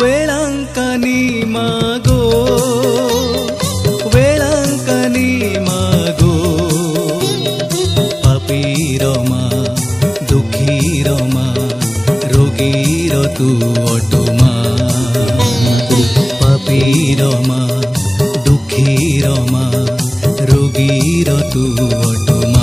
वेळांकनी मागो वेळांकनी मागो पापीर मा दुखीर मा रोगीर तू अटुमा पापीर मा दुखीर मा रोगीर तू अटुमा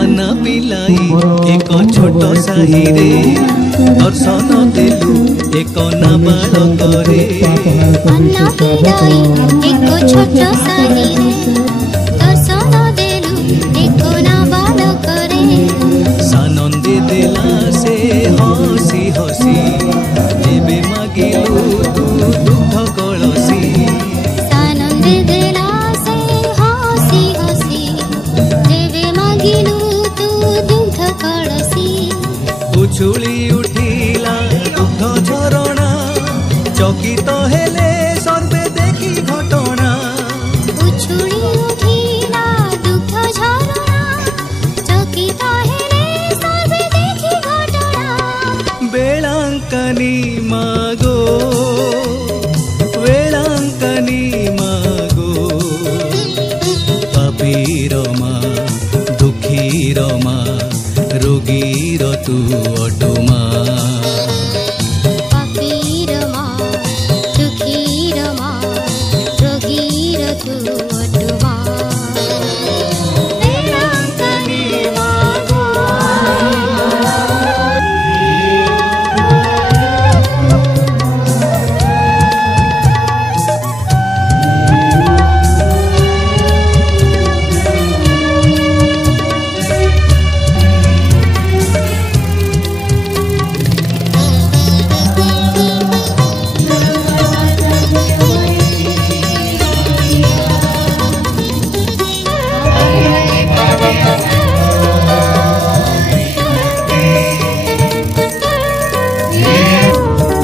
आना पिलाई एक छोट साही रे दर्शन देलु एक नाबालक रे आना पिलाई एक छोट साही रे दर्शन देलु एक नाबालक रे सानंदे देला से हसी हसी एबे मागिलु तू दुख कलसी सानंदे देला से हसी हसी एबे मागिलु तू दुख कलसी उछुली उठिला दुग्ध झरणा चकित हेले सर्वे देखी घटना उछुली उठिला दुग्ध झरणा चकित हेले सर्वे देखी घटना वेळांकनी मागो वेळांकनी मागो पापीर मा दुखीर मा रोगीर तू अटुमा पापीर मा दुखीर मा रोगीर तू अटुमा वेळांकनी मागो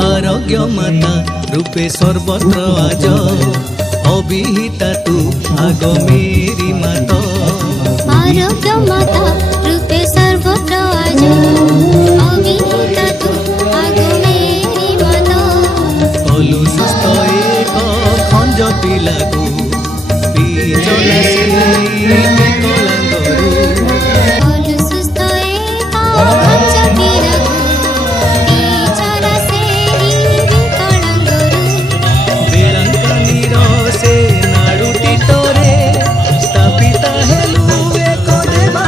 आरोग्य माता रूपे सर्वत्र आज अभिहिता तू आग मेरी माता आरोग्य माता रूपे सर्वत्र आज अभिहिता तू आग मेरी माता कलु सुस्थ एक खंज पिलागु बीचला से कलांगरू कलु सुस्थ एक खंज पिलागु बीचला से कलांगरू वेळांकनीर से नाडुटी तोरे स्थापित हेलु एक देवा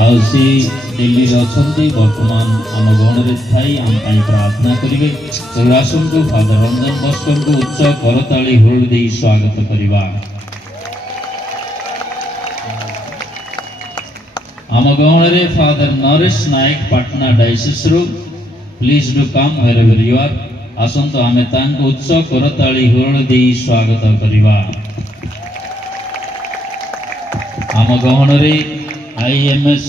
आउसी दिल्ली अछंती वर्तमान आम गणरे थाई आम पाई प्रार्थना करिवे राशन को फादर रंजन बस्कर को उच्च करताली हुल दे स्वागत करिवा आम गणरे फादर नरेश नायक पाटना डायसिस रो please do come wherever you are आसंत आमे तांको उच्च करताली हुल दे स्वागत करिवा आम गणरे IMS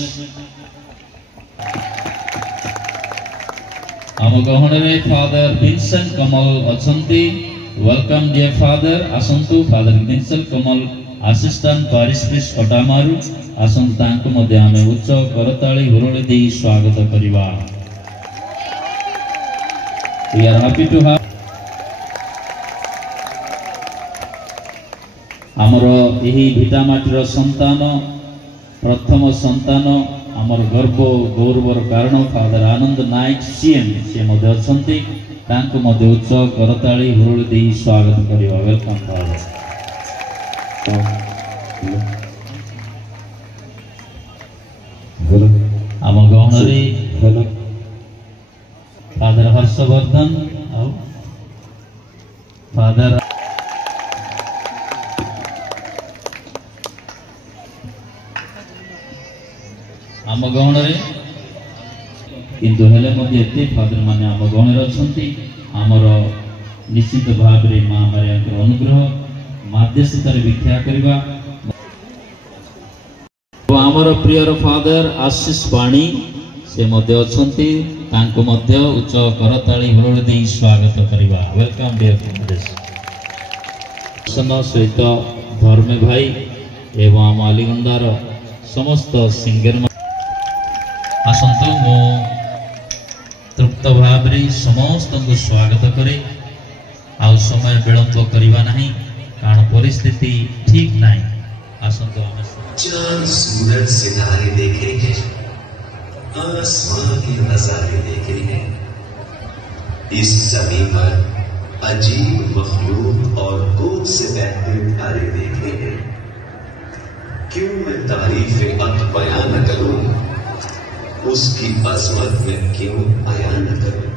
आम गहणरे फादर विंसेंट कमल अछंती वेलकम डियर फादर आसंतु father Vincent Kamal assistant parish priest Katamaru आसंतु तांको मध्ये आमे उच्च करताली हुरळी देई स्वागत करिवा we are happy to have हमरो एही भिटामाटीर संतान प्रथम संतान आमर गर्व गौरवर कारण फादर आनंद नायक सीएम से मध्य अछंती तांको मध्य उच्च करताली हुरळी देई स्वागत करिवा वेलकम फादर आम गहणरे फादर हर्षवर्धन फादर आम गहणरे किंतु हेले मध्ये एते फादर माने आम गहणरे अछंती आमर निश्चित भाव रे मां मारियाकर अनुग्रह मध्यस्थतार भिक्षा करबा आमर प्रियर फादर आशीष वाणी से मध्ये अछंती तांको मध्ये उच्च करताली हुरळी देई स्वागत करबा वेलकम डियर फादर्स सना सहित धर्मे भाई एवं आम आलीगंडार समस्त सिंगर आसंतु मो तृप्त भाव रे समस्त को स्वागत करे आ समय विलंब करिवा नहीं कारण परिस्थिति ठीक नहीं आसंतु हम चांद सूरज सितारे देखेंगे आसमान के नजारे देखेंगे इस जमीन पर अजीब मखलूक और दूर से बहते तारे देखेंगे क्यों मैं तारीफें अब बयां न करूं उसकी अजमत में क्यों बयां न करूं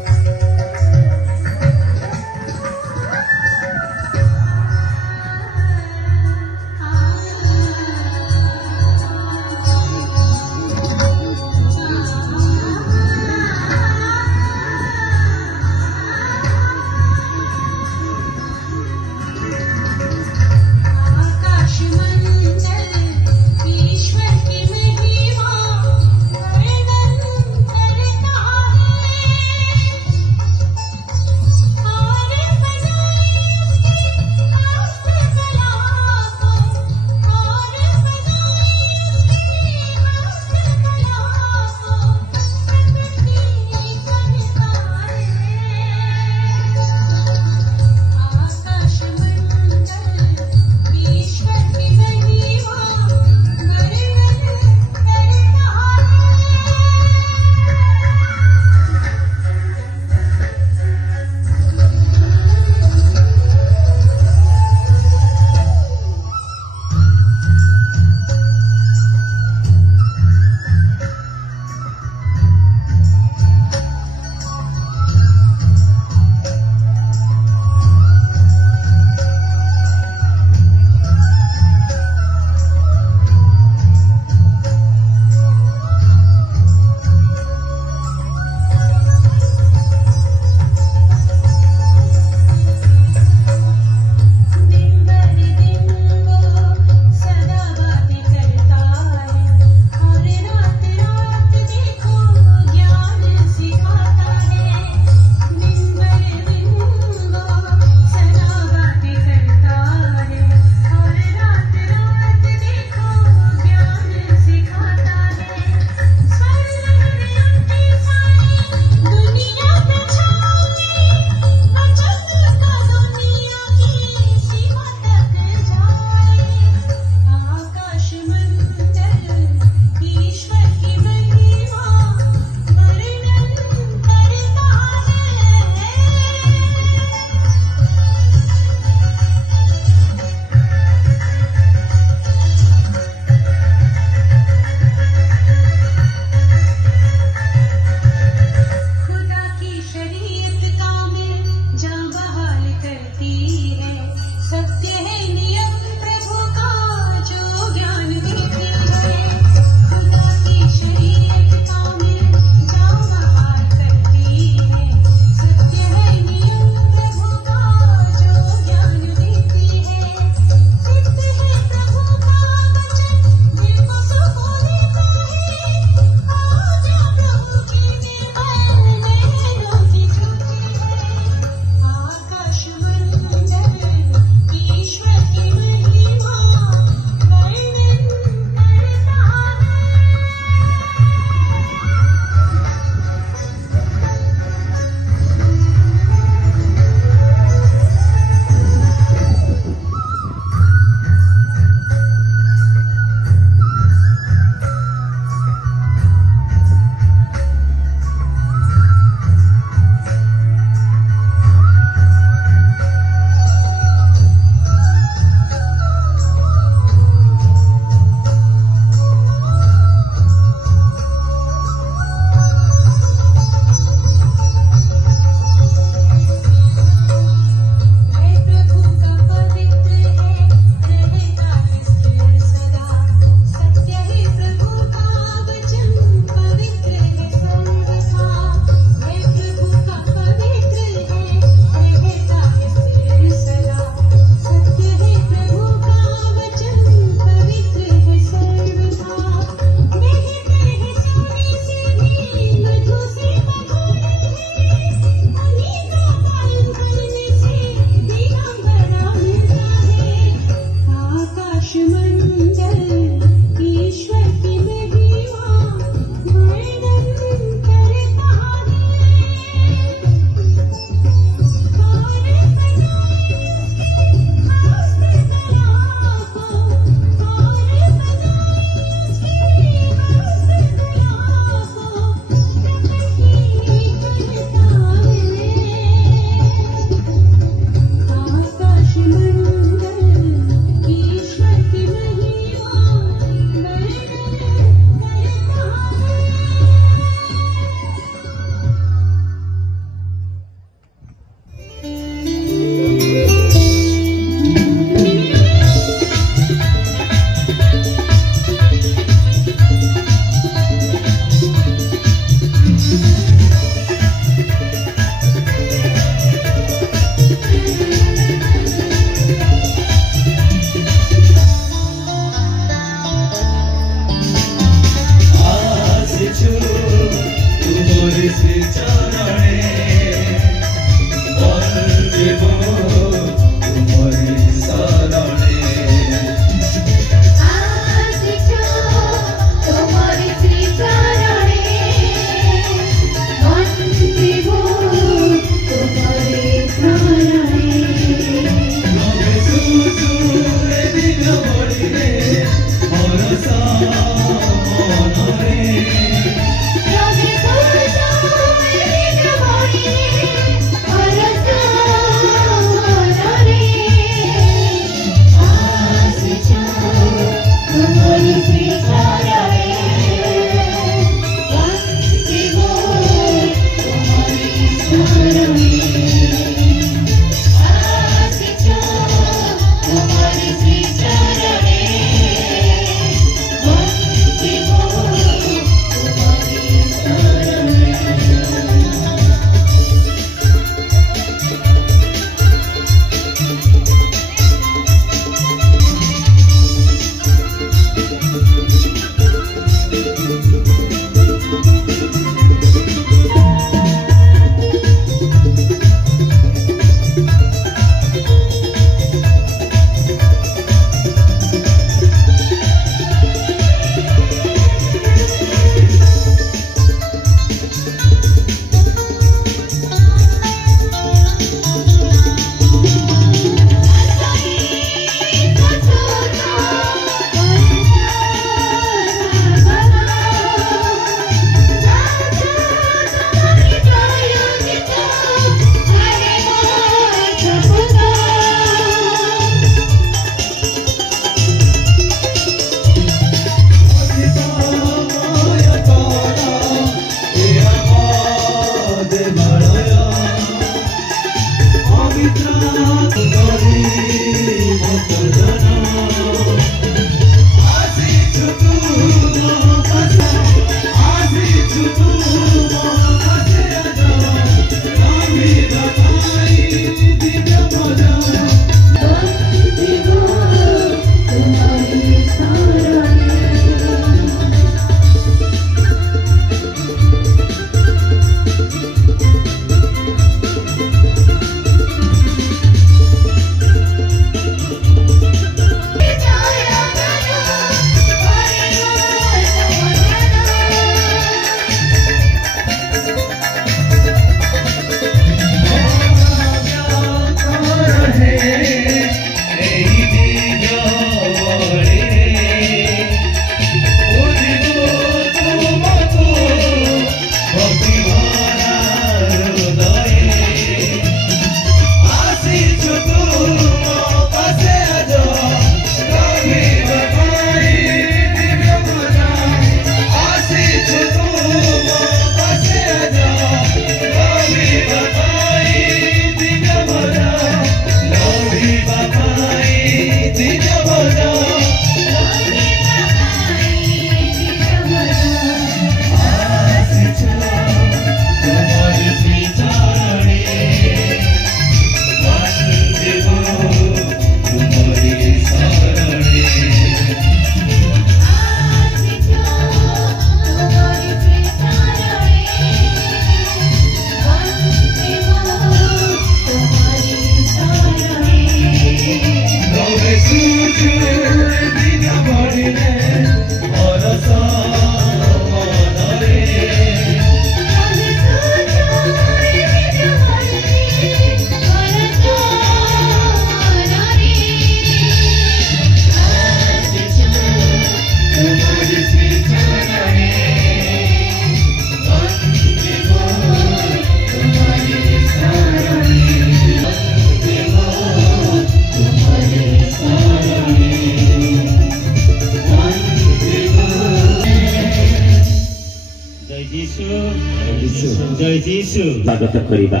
ଜୟ ଯୀଶୁ ସ୍ୱାଗତ କରିବା।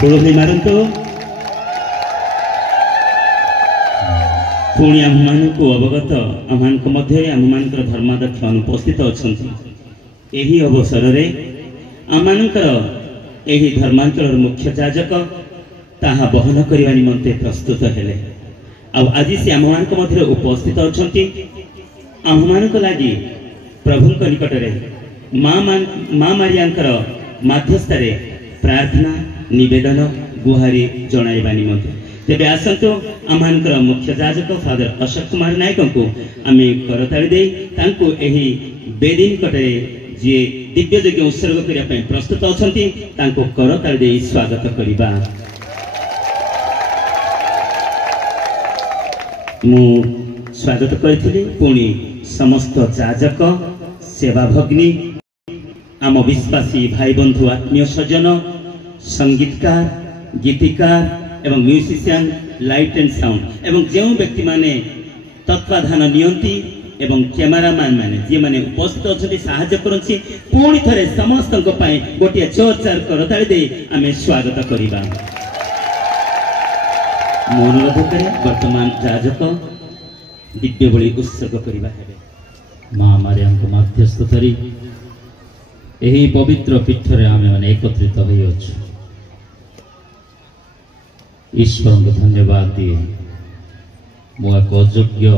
ଗୋଳୋହି ମାରନ୍ତୁ। ପୁଣି ଆମମାନଙ୍କୁ ଅବଗତ ଆମମାନଙ୍କ ମଧ୍ୟରେ ଆମମାନଙ୍କର ଧର୍ମାଧ୍ୟକ୍ଷ ଅନୁପସ୍ଥିତ ଅଛନ୍ତି। ଏହି ଅବସରରେ ଆମମାନଙ୍କର ଏହି ଧର୍ମାଞ୍ଚଳର ମୁଖ୍ୟ ଯାଜକ ତାହା ବହନ କରିବା ନିମନ୍ତେ ପ୍ରସ୍ତୁତ ହେଲେ। ଆଉ ଆଜି ସେ ଆମମାନଙ୍କ ମଧ୍ୟରେ ଉପସ୍ଥିତ ଅଛନ୍ତି। ଆମମାନଙ୍କ ଲାଗି ପ୍ରଭୁଙ୍କ ନିକଟରେ ମା ମାରିଆଙ୍କର ମଧ୍ୟସ୍ଥରେ ପ୍ରାର୍ଥନା ନିବେଦନ ଗୁହାରି ଜଣାଇବା ନିମନ୍ତେ। ତେବେ ଆସନ୍ତୁ ଆମମାନଙ୍କର ମୁଖ୍ୟ ଯାଜକ ଫାଦର ଅଶୋକ କୁମାର ନାୟକଙ୍କୁ ଆମେ କରତାଳି ଦେଇ ତାଙ୍କୁ ଏହି ବେଦୀ ନିକଟରେ ଯିଏ ଦିବ୍ୟ ଯଜ୍ଞ ଉତ୍ସର୍ଗ କରିବା ପାଇଁ ପ୍ରସ୍ତୁତ ଅଛନ୍ତି ତାଙ୍କୁ କରତାଳି ଦେଇ ସ୍ୱାଗତ କରିବା। ମୁଁ ସ୍ୱାଗତ କରିଥିଲି ପୁଣି ସମସ୍ତ ଯାଜକ सेवा भग्नी आम विश्वासी भाई बंधु आत्मीय सज्जन संगीतकार गीतिकार एवं म्यूजिशियन लाइट एंड साउंड एवं जो व्यक्ति माने तत्वाधान नियंती एवं कैमरामैन माने जे माने उपस्थित अच्छे साहाय्य करछि पुणी थरे समस्त गोटे जोरदार करताली दे आमे स्वागत करिबा। अनुरोध करे वर्तमान जाजक दिव्य बलि उत्सर्ग करिबा हेबे। माँ मारियाम को मध्यस्थ धरी यही पवित्र पीठरे आमे माने एकत्रित होई अछि। ईश्वर को धन्यवाद दिए मो एक अयोग्य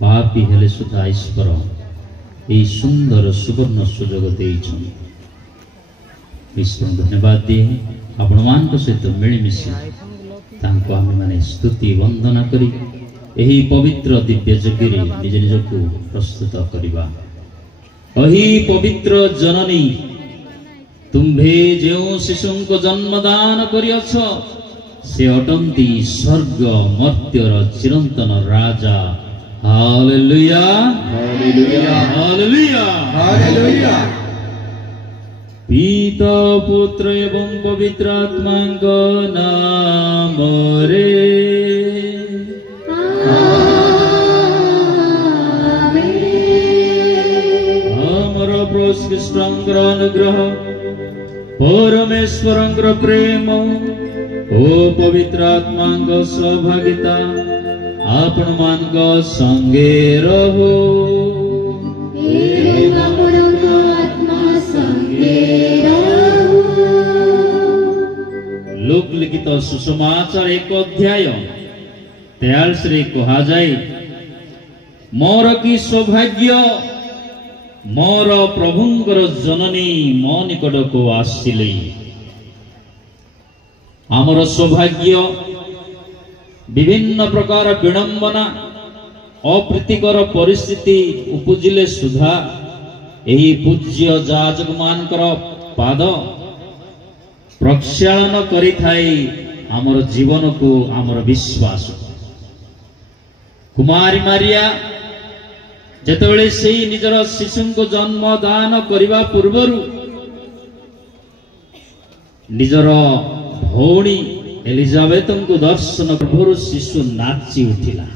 पापी हेले सुधा ईश्वर यही सुंदर सुवर्ण सुजोग देइछन। ईश्वर धन्यवाद दिए आपण मान सहित मिलिमिशि तांको आमे माने स्तुति वंदना करी यही पवित्र दिव्य यज्ञ निज निज को प्रस्तुत करवा। अही पवित्र जननी तुम्भे जो शिशु को जन्मदान करियछ से अटंती स्वर्ग मर्त्यर चिरंतन राजा। Hallelujah hallelujah hallelujah hallelujah. पिता पुत्र एवं पवित्र आत्मा का नाम रे कृष्णंकर अनुग्रह परमेश्वरंकर प्रेम ओ पवित्र आत्मा सहभागिता आपण मान संगे रहो। लोक लिखित सुसमाचार 1 अध्याय 43 रे कहा जाए मोर की सौभाग्य मोर प्रभुंकर जननी मो निकट को आसिले। आमर सौभाग्य विभिन्न प्रकार विडंबना अप्रीतिकर परिस्थिति उपजिले सुधा यही पूज्य जाजक मानकर पाद प्रक्षालन करि थाई आमर जीवन को आमर विश्वास। कुमारी मारिया जेतेबेले से निजर शिशु को जन्म दान करने पूर्वरु निजर भौणी एलिजाबेथ को दर्शन पूर्व शिशु नाची उठिला।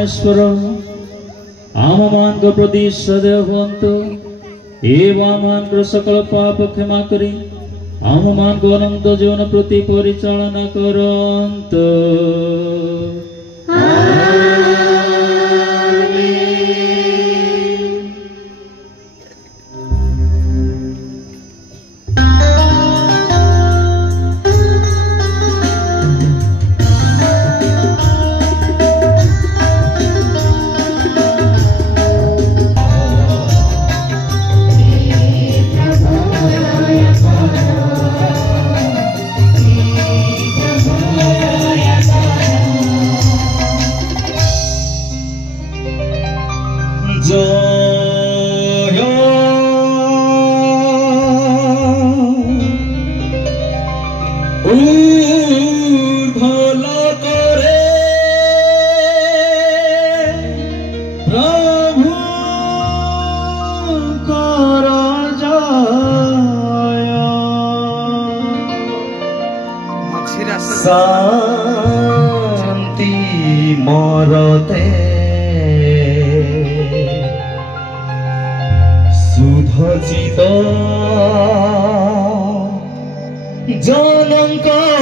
परमेश्वर आम मान प्रति सदैव हुंतु एवं मान सकल पाप क्षमा करी आम मान को अनंत जीवन प्रति परिचालना करंतु। शांति मरते सुधजित जनंकार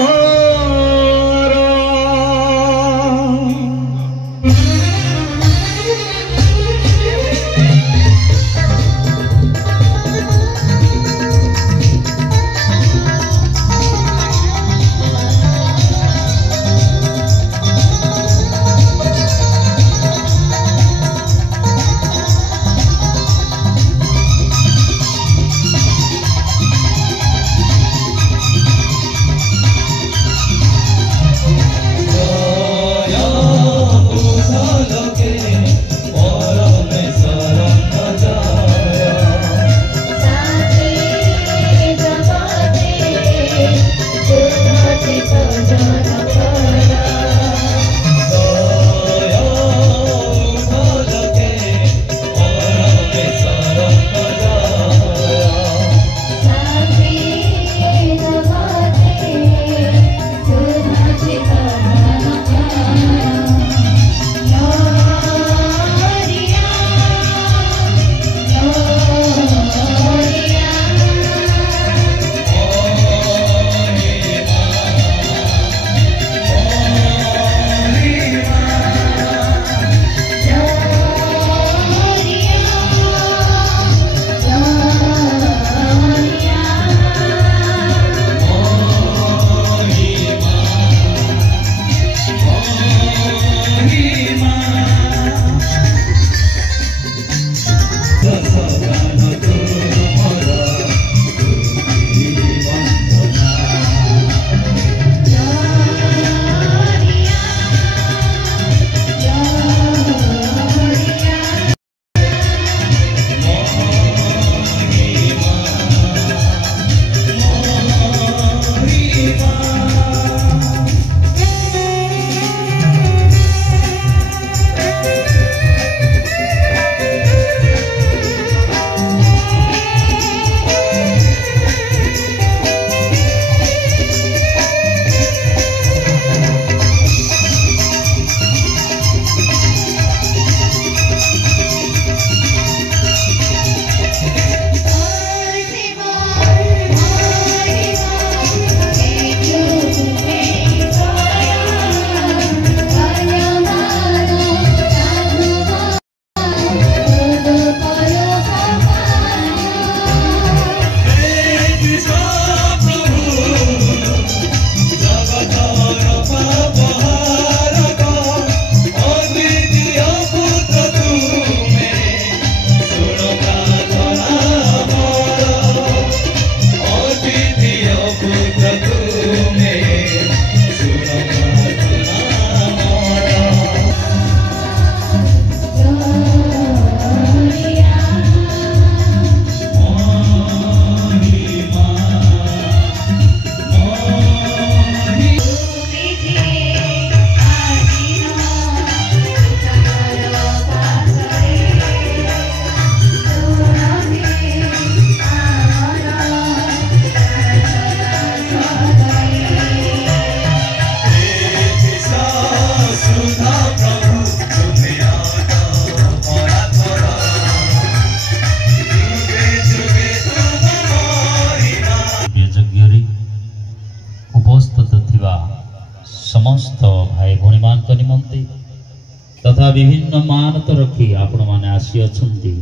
तथा विभिन्न मानत रखी आपण माने आसी अछंती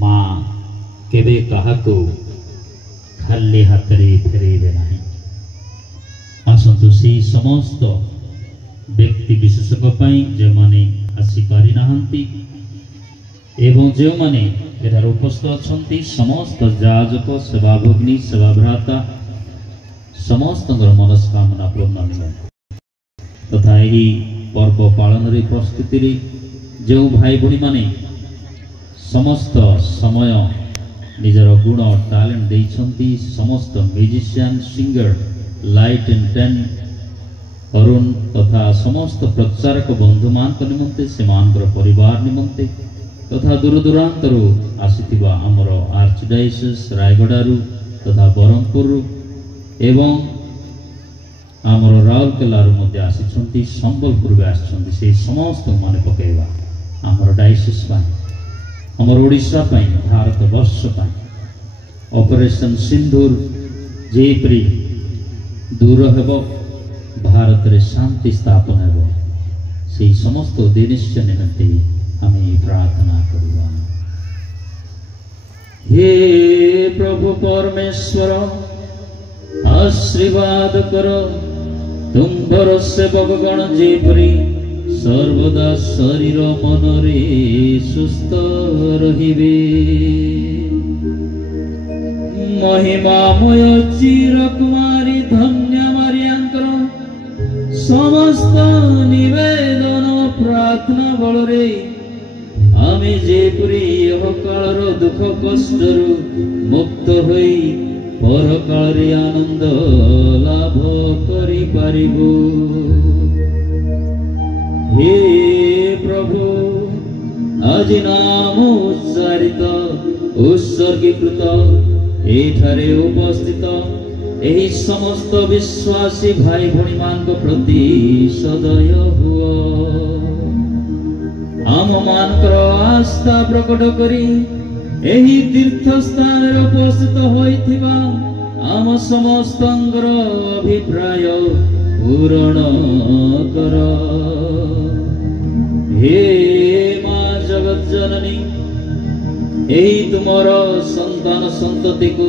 माँ केबे काहाको खाली हाथ रे फेरेबे नाही। आसंतु से समस्त व्यक्ति विशेषक पई जे माने आसी पारि नाहंती एवं जो माने एठार उपस्थित अछंती समस्त जाजक सेवाभगिनी सेवाभ्राता समस्त मनस्कामना पूर्ण निमन तथा यही पर्व पालन रे प्रस्तुति रे जो भाई भणी माने समस्त समय निजर गुण टैलेंट देइछंती समस्त musician singer light and tent Arun तथा समस्त प्रचारक बंधु मान निमंते सेमानकर परिवार निमंते तथा दूर दूरांतरु आसीथिबा हमर आर्चडाइसिस रायगड़ारू तथा बरहमपुर एवं आमर राउरकेलारू मध्य आसीछंती संबलपुर आसीछंती से समस्त माने पकेबा आमर डाइसिस पा आमर ओडिशा पा भारत वर्ष पा ऑपरेशन सिंदूर जेपरी दूर हेबो भारत रे शांति स्थापन हेबो से समस्त उद्देश्य निमित्ते हमें प्रार्थना करिबा। हे प्रभु परमेश्वर आशीर्वाद करो तुम्हार सेवकगण जेपरी सर्वदा शरीर मन रे सुस्थ रहिबे महिमामय चिरकुमारी धन्य मारियांकर समस्त निवेदन प्रार्थना बलरे आमे जेपरी कालर दुख कष्टरू मुक्त होई पर कालरे आनंद लाभ करि पारिबो। हे प्रभु आज नाम उच्चारित उत्सर्गीकृत एठारे उपस्थित एही समस्त विश्वासी भाई भणी मान प्रति सदय हुआ आम मानकर आस्था प्रकट करी एही तीर्थ स्थान उपस्थित होइथिबा आम समस्तंकर अभिप्राय पूर्ण कर। हे मां जगत जननी एही तुमर संतान संतति को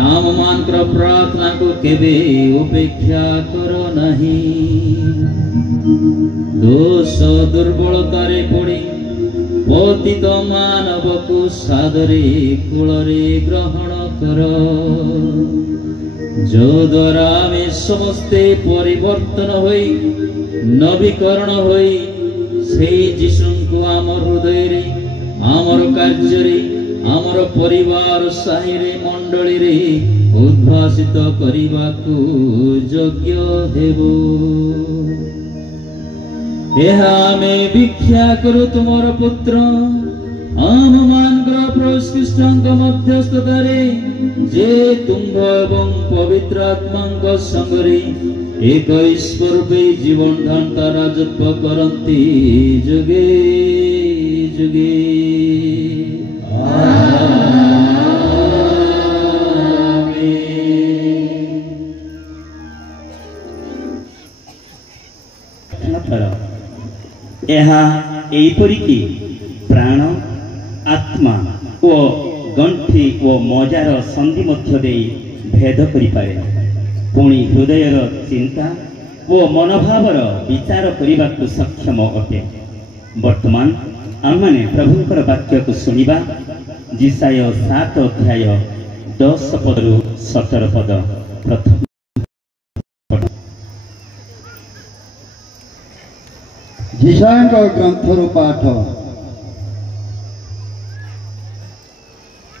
आम मानकर प्रार्थना को केबे उपेक्षा कर नहीं। दोष दुर्बलता रे पड़ी पतित मानव को सादरे कूलरे ग्रहण कर जो द्वारा आमे समस्ते परिवर्तन होई नवीकरण होई से यीशु को आम हृदय रे आमर कार्य रे आमर परिवार साही रे मंडली रे उद्भासित करिबाकू योग्य देबो। यह में भिक्षा करो तुमर पुत्र आम मानकर प्रकृष्टांक मध्यस्थतारे जे तुम्भ एवं पवित्र आत्मांक संगरे एक ईश्वर पे जीवन घंटा राजत्व करंती जुगे जुगे एपरिकी प्राण आत्मा ओ गंठी ओ मजार संधि मध्य दे भेद करिपारे पुणी हृदयर चिंता ओ मनोभावर विचार करने को सक्षम अटे। वर्तमान आम मैंने प्रभुंकर वाक्य को सुनिबा जिसाय 7 अध्याय 10 पदरु 17 पद प्रथम जिसायଙ୍କ ଗ୍ରନ୍ଥରୁ ପାଠ।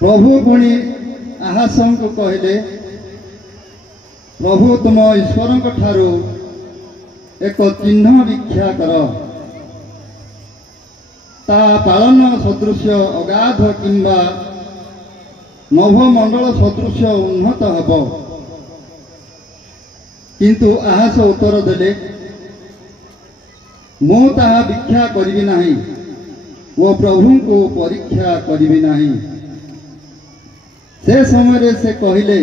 ପ୍ରଭୁ ପୁଣି ଆହାସଙ୍କୁ କହିଲେ ପ୍ରଭୁ ତୁମ ଈଶ୍ୱରଙ୍କ ଠାରୁ ଏକ ଚିହ୍ନ ଭିକ୍ଷା କର ତା ପାଳନ ସଦୃଶ୍ୟ ଅଗାଧ କିମ୍ବା ନଭମଣ୍ଡଳ ସଦୃଶ୍ୟ ଉନ୍ନତ ହେବ। କିନ୍ତୁ ଆହାସ ଉତ୍ତର ଦେଲେ ମୁଁ ତାହା ଭିକ୍ଷା କରିବି ନାହିଁ ଓ ପ୍ରଭୁଙ୍କୁ ପରୀକ୍ଷା କରିବି ନାହିଁ। ସେ ସମୟରେ ସେ କହିଲେ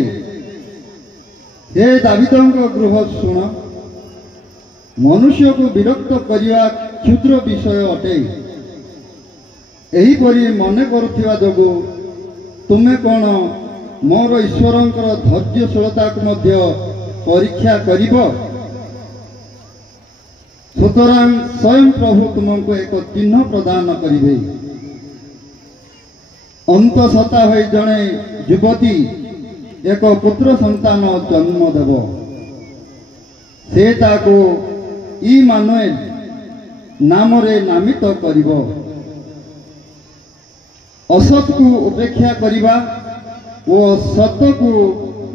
हे दाविदଙ୍କ ଗୃହ ଶୁଣ ମନୁଷ୍ୟକୁ ବିରକ୍ତ କରିବା क्षुद्र विषय अटे। एहीपरि मने करुथिबा जोगु तुमे कौन मोर ईश्वरंकर धैर्यशीलता को मध्य परीक्षा करिब। सुतरां स्वयं प्रभु तुमको एक चिन्ह प्रदान करिवे। अंतसता होई जणे युवती एक पुत्र संतान जन्म देव। से ताको इमानुएल नाम रे नामित करिब। असत को उपेक्षा करिबा ओ सत को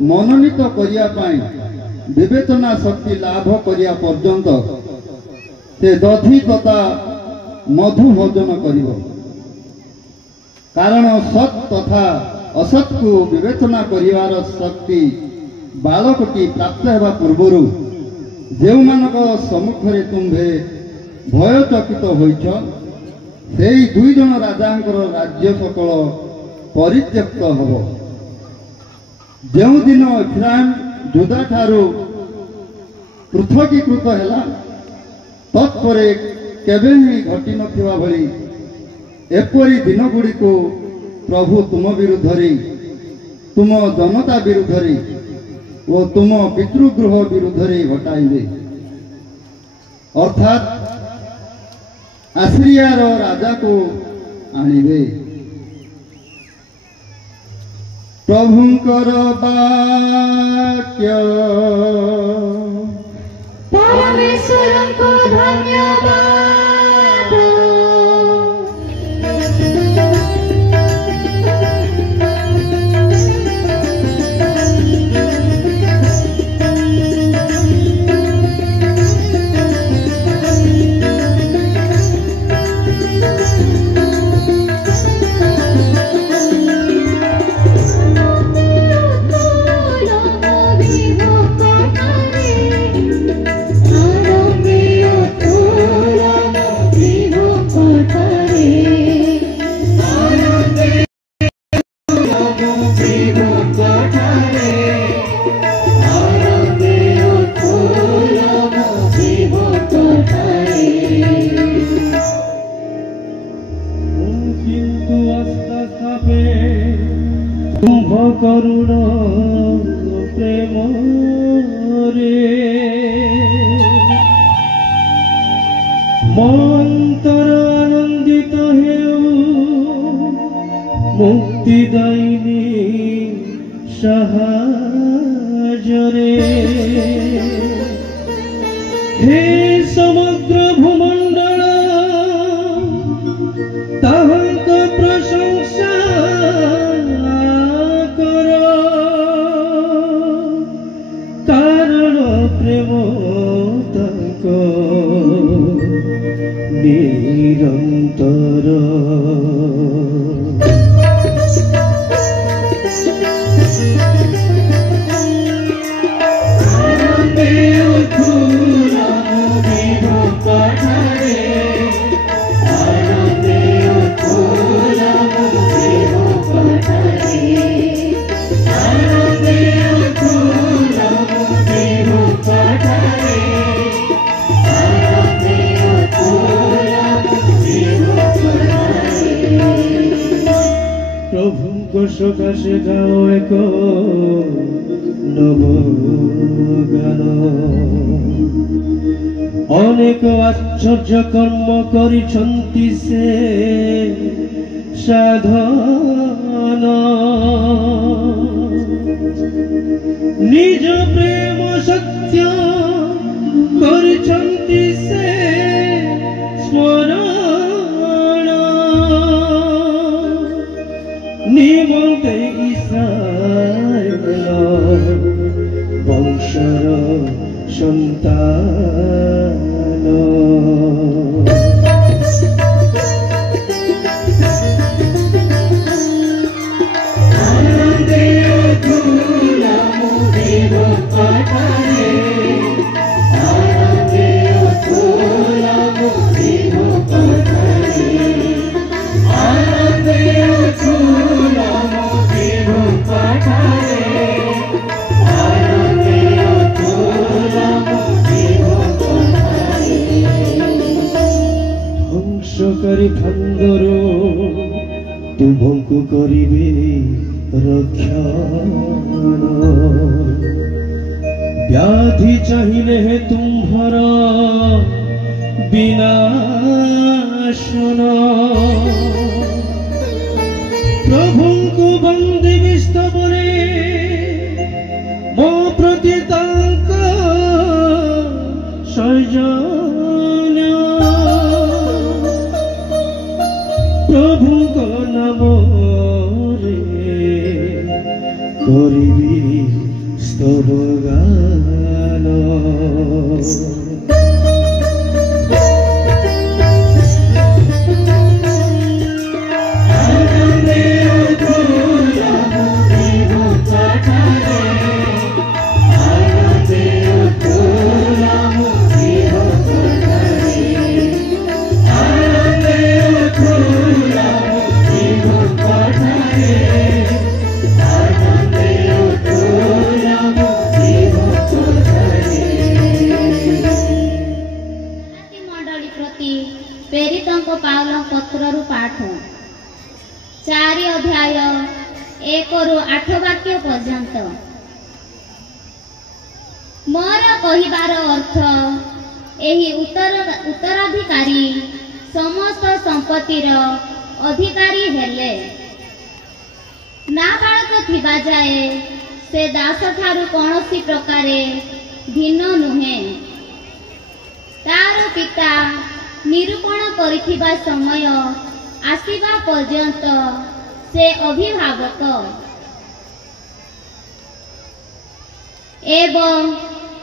मनोनीत करिया पाई विवेचना शक्ति लाभ करिया पर्यंत से दधि तथा मधु भोजन करिब। कारण सत तथा असत को विवेचना करिवार शक्ति बालकटी प्राप्त हेबा पूर्वरु जो मानक सम्मुखरे तुम्भे भयचकित होइछ सेई दुई जन राजांकर राज्य सकल परित्यक्त हब। जो दिन इफ्राइम जुदा ठारू पृथकीकृत हेला तत्परे केबे ही घटी नथिबा भली एपरी दिन गुड़ी को प्रभु तुम विरुद्धरे तुम जनता विरुद्धरे वो तुम पितृगृह विरुद्धरे घटाइबे। अर्थात आश्रियार राजा को आनिबे। प्रभुंकर वाक्य परमेश्वर को धन्यवाद। करुण प्रेम रे मंतर आनंदित हेउ मुक्तिदायिनी साहाय्यरे। हे समग्र भूमंडल ताहांक प्रशंसा कारण प्रेम तक निरंतर। सकाशे गाओ एक नव गान। अनेक आश्चर्य कर्म करिछन्ति से साधन। निज प्रेम सत्य करिछन्ति से स्मरण। निमंते इस्राएल वंशर संतान। ବିଶ୍ୱକାରୀ ଭାନ୍ଦରୁ ତୁମକୁ କରିବେ ରକ୍ଷଣ। ବ୍ୟାଧି ଚାହିଁଲେ ତୁମ୍ଭର ବିନାଶନ। ପ୍ରଭୁଙ୍କୁ ବନ୍ଦିବି ସ୍ତବରେ ମୋ ପ୍ରତି ତାଙ୍କ ସୌଜନ୍ୟ। ପ୍ରଭୁଙ୍କ ନାମରେ କରିବି ସ୍ତବଗାନ। ପାଉଲ ପତ୍ରରୁ ପାଠ 4 ଅଧ୍ୟାୟ 1ରୁ 8 ବାକ୍ୟ ପର୍ଯ୍ୟନ୍ତ। ମୋର କହିବାର ଅର୍ଥ ଏହି ଉତ୍ତରାଧିକାରୀ ସମସ୍ତ ସମ୍ପତ୍ତିର ଅଧିକାରୀ ହେଲେ। ନାବାଳକ ଥିବା ଯାଏ ସେ ଦାସ ଠାରୁ କୌଣସି ପ୍ରକାରେ ଭିନ୍ନ ନୁହେଁ। ତାର ପିତା ନିରୂପଣ କରିଥିବା ସମୟ ଆସିବା ପର୍ଯ୍ୟନ୍ତ ସେ ଅଭିଭାବକ ଏବଂ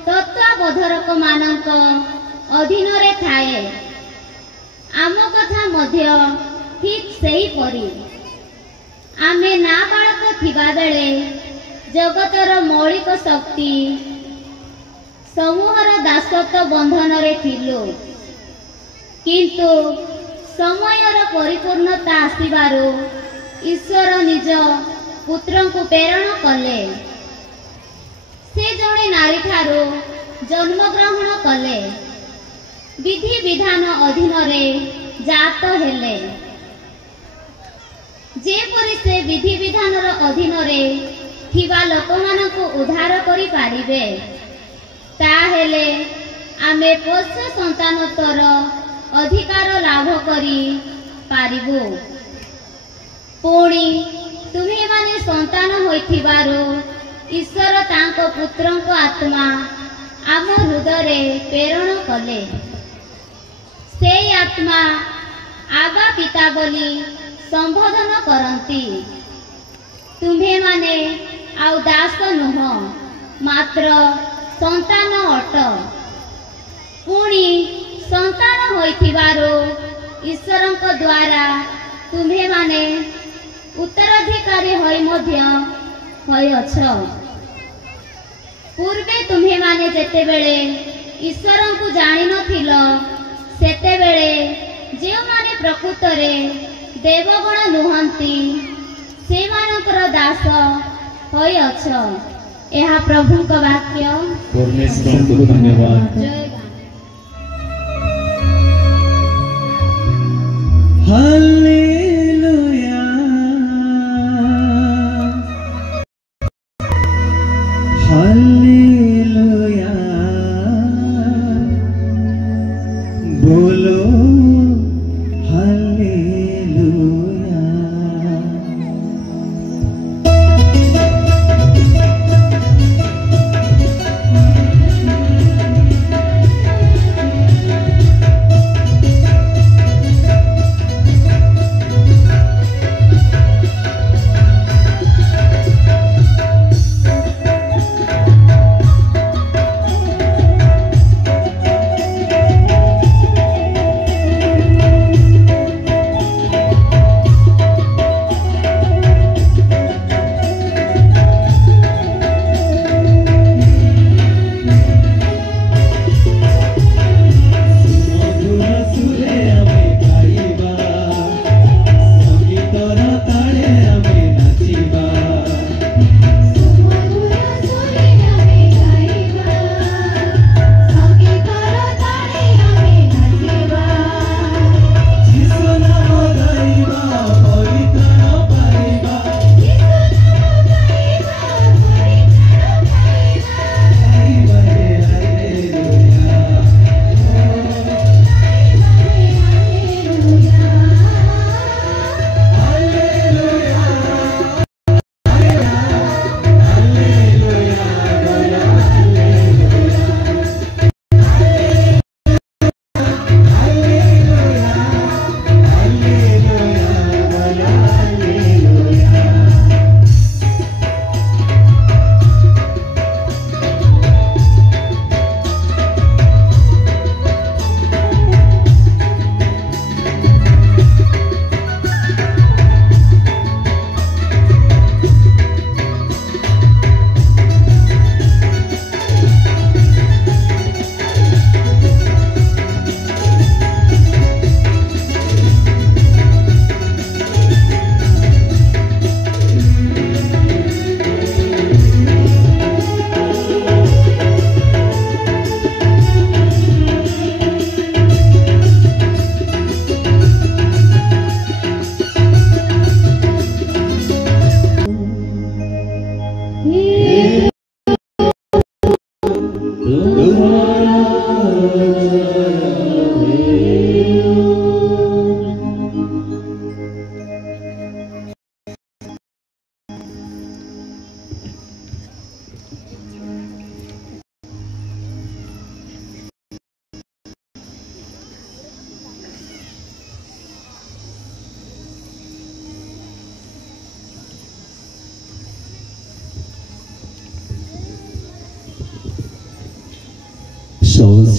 ତତ୍ତ୍ୱାବଧାରକମାନଙ୍କ ଅଧୀନରେ ଥାଏ। ଆମ କଥା ମଧ୍ୟ ଠିକ୍ ସେହିପରି। ଆମେ ନାବାଳକ ଥିବାବେଳେ ଜଗତର ମୌଳିକ ଶକ୍ତି ସମୂହର ଦାସତ୍ୱ ବନ୍ଧନରେ ଥିଲୁ। କିନ୍ତୁ ସମୟର ପରିପୂର୍ଣ୍ଣତା ଆସିବାରୁ ଈଶ୍ୱର ନିଜ ପୁତ୍ରଙ୍କୁ ପ୍ରେରଣ କଲେ। ସେ ଜଣେ ନାରୀଠାରୁ ଜନ୍ମଗ୍ରହଣ କଲେ, ବିଧି ବିଧାନ ଅଧୀନରେ ଜାତ ହେଲେ, ଯେପରି ସେ ବିଧି ବିଧାନର ଅଧୀନରେ ଥିବା ଲୋକମାନଙ୍କୁ ଉଦ୍ଧାର କରିପାରିବେ। ତାହେଲେ ଆମେ ପୋଷ ସନ୍ତାନତ୍ୱର ଅଧିକାର ଲାଭ କରି ପାରିବୁ। ପୁଣି ତୁମେମାନେ ସନ୍ତାନ ହୋଇଥିବାରୁ ଈଶ୍ୱର ତାଙ୍କ ପୁତ୍ରଙ୍କ ଆତ୍ମା ଆମ ହୃଦୟରେ ପ୍ରେରଣ କଲେ। ସେଇ ଆତ୍ମା ଆବା ପିତା ବୋଲି ସମ୍ବୋଧନ କରନ୍ତି। ତୁମେମାନେ ଆଉ ଦାସ ନୁହଁ, ମାତ୍ର ସନ୍ତାନ ଅଟ। ପୁଣି ସନ୍ତାନ ହୋଇଥିବାରୁ ଈଶ୍ୱରଙ୍କ ଦ୍ୱାରା ତୁମେମାନେ ଉତ୍ତରାଧିକାରୀ ହୋଇ ମଧ୍ୟ ହୋଇଅଛ। ପୂର୍ବେ ତୁମେମାନେ ଯେତେବେଳେ ଈଶ୍ୱରଙ୍କୁ ଜାଣିନଥିଲ, ସେତେବେଳେ ଯେଉଁମାନେ ପ୍ରକୃତରେ ଦେବଗଣ ନୁହନ୍ତି ସେମାନଙ୍କର ଦାସ ହୋଇଅଛ। ଏହା ପ୍ରଭୁଙ୍କ ବାକ୍ୟ। परमेश्वरଙ୍କୁ धन्यवाद। हालेलुया हालेलुया बोलो हालेलुया।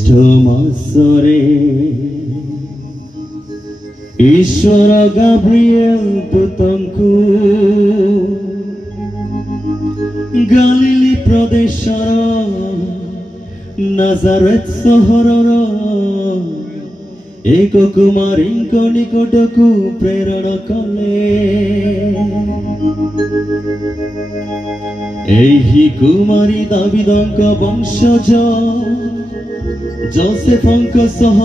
জ্যৈষ্ঠ মাসরে ଈଶ୍ୱର ଗାବ୍ରିଏଲ ଦୂତଙ୍କୁ ଗାଲିଲି ପ୍ରଦେଶର ନାଜାରେତ ସହରର ଏକ କୁମାରୀଙ୍କ ନିକଟକୁ ପ୍ରେରଣ କଲେ। ଏହି କୁମାରୀ ଦାବିଦଙ୍କ ବଂଶଜ ଯୋସେଫଙ୍କ ସହ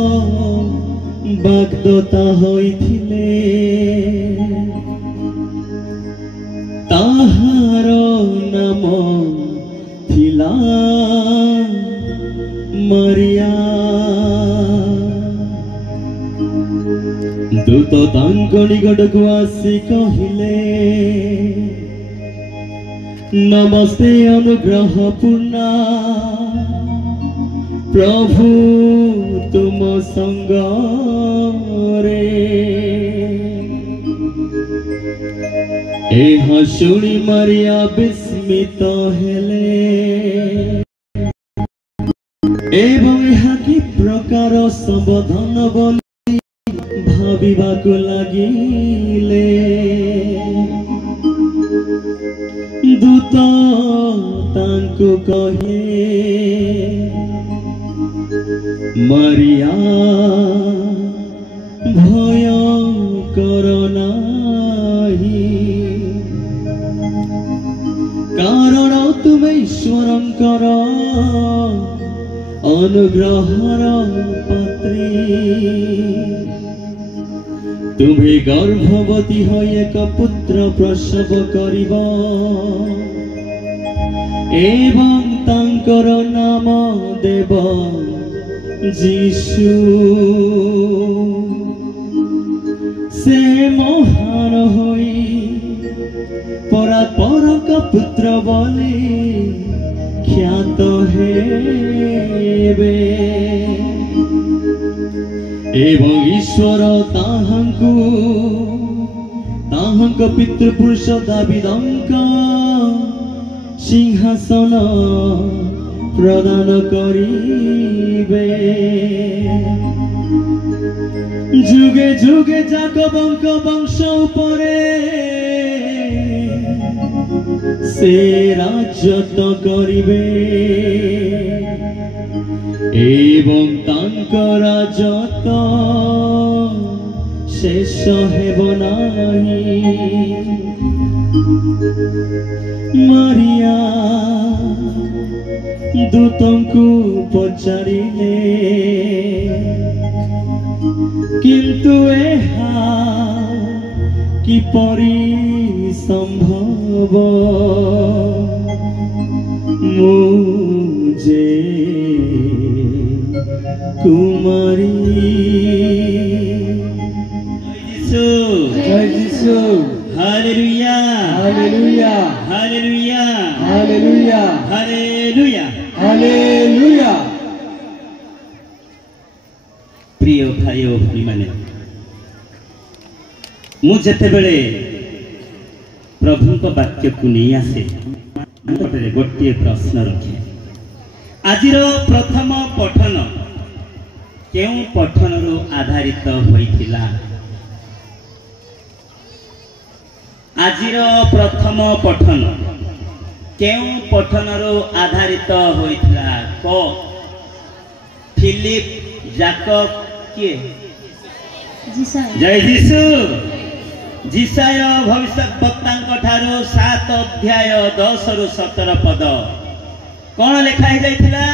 ବାଗ୍ଦତ୍ତା ହୋଇଥିଲେ। ତାହାର ନାମ ଥିଲା ମାରିଆ। ଦୂତ ତାଙ୍କ ନିକଟକୁ ଆସି କହିଲେ, ନମସ୍ତେ ଅନୁଗ୍ରହ ପୂର୍ଣ୍ଣା, ପ୍ରଭୁ ତୁମ ସଙ୍ଗରେ। ଏହା ଶୁଣି ମାରିଆ ବିସ୍ମିତ ହେଲେ ଏବଂ ଏହା କି ପ୍ରକାର ସମ୍ବୋଧନ ବୋଲି ଭାବିବାକୁ ଲାଗିଲେ। ଦୂତ ତାଙ୍କୁ କହେ, ମାରିଆ ଭୟ କର ନାହିଁ, କାରଣ ତୁମେ ଈଶ୍ୱରଙ୍କର ଅନୁଗ୍ରହର ପାତ୍ରୀ। ତୁମେ ଗର୍ଭବତୀ ହୋଇ ଏକ ପୁତ୍ର ପ୍ରସବ କରିବ ଏବଂ ତାଙ୍କର ନାମ ଦେବ ଯୀଶୁ। ସେ ମହାନ ହୋଇ ପରାତ୍ପରଙ୍କ ପୁତ୍ର ବୋଲି ଖ୍ୟାତ ହେବେ ଏବଂ ଈଶ୍ୱର ତାହାଙ୍କ ପିତୃପୁରୁଷ ଦାବିଦଙ୍କ ସିଂହାସନ ପ୍ରଦାନ କରିବେ। ଯୁଗେ ଯୁଗେ ଯାକବଙ୍କ ବଂଶ ଉପରେ ସେ ରାଜତ୍ୱ କରିବେ ଏବଂ ତାଙ୍କ ରାଜତ୍ୱ ଶେଷ ହେବ ନାହିଁ। ମାରିଆ ଦୂତଙ୍କୁ ପଚାରିଲେ, କିନ୍ତୁ ଏହା କିପରି ସମ୍ଭବ? ମୁଁ ଯେ କୁମାରୀ। ଜୟ ଯୀଶୁ। Hallelujah hallelujah hallelujah hallelujah hallelujah hallelujah. ପ୍ରିୟ ଭାଇ ଓ ଭଉଣୀମାନେ, ମୁଁ ଯେତେବେଳେ ପ୍ରଭୁଙ୍କ ବାକ୍ୟକୁ ନେଇ ଆସେ ଗୋଟିଏ ପ୍ରଶ୍ନ ରଖେ। ଆଜିର ପ୍ରଥମ ପଠନ କେଉଁ ପଠନରୁ ଆଧାରିତ ହୋଇଥିଲା? ଆଜିର ପ୍ରଥମ ପଠନ କେଉଁ ପଠନରୁ ଆଧାରିତ ହୋଇଥିଲା? ଫିଲିପ, ଯାକବ, କିଏ? ଜୟ ଯୀଶୁ। ଯିଶାୟ ଭବିଷ୍ୟତ ବକ୍ତାଙ୍କ ଠାରୁ 7 ଅଧ୍ୟାୟ 10ରୁ 17 ପଦ କଣ ଲେଖା ହେଇଯାଇଥିଲା?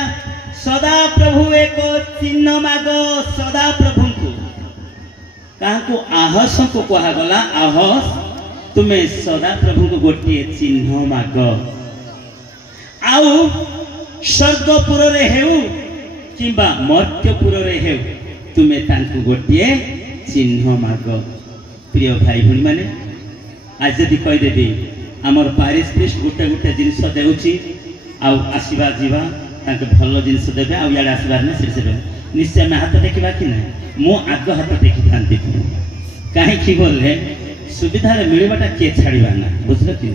ସଦାପ୍ରଭୁ ଏକ ଚିହ୍ନ ମାଗ। ସଦାପ୍ରଭୁଙ୍କୁ, କାହାକୁ? ଆହସଙ୍କୁ କୁହାଗଲା, ଆହସ ତୁମେ ସଦାପ୍ରଭୁଙ୍କୁ ଗୋଟିଏ ଚିହ୍ନ ମାଗ। ଆଉ ସ୍ୱର୍ଗପୁରରେ ହେଉ କିମ୍ବା ମର୍ତ୍ତ୍ୟପୁରରେ ହେଉ ତୁମେ ତାଙ୍କୁ ଗୋଟିଏ ଚିହ୍ନ ମାଗ। ପ୍ରିୟ ଭାଇ ଭଉଣୀମାନେ, ଆଜି ଯଦି କହିଦେବି ଆମର ପାରିଶ ପ୍ରିଷ୍ଟ ଗୋଟେ ଗୋଟେ ଜିନିଷ ଦେଉଛି, ଆଉ ଆସିବା ଯିବା ତାଙ୍କୁ ଭଲ ଜିନିଷ ଦେବେ, ଆଉ ଇଆଡ଼େ ଆସିବାର ନାହିଁ ସେଠି ଦେବେ, ନିଶ୍ଚୟ ଆମେ ହାତ ଟେକିବା କି ନାହିଁ? ମୁଁ ଆଗ ହାତ ଟେକିଥାନ୍ତି। କାହିଁକି ବୋଲେ ସୁବିଧାରେ ମିଳିବାଟା କିଏ ଛାଡ଼ିବା ନା, ବୁଝିଲ କି?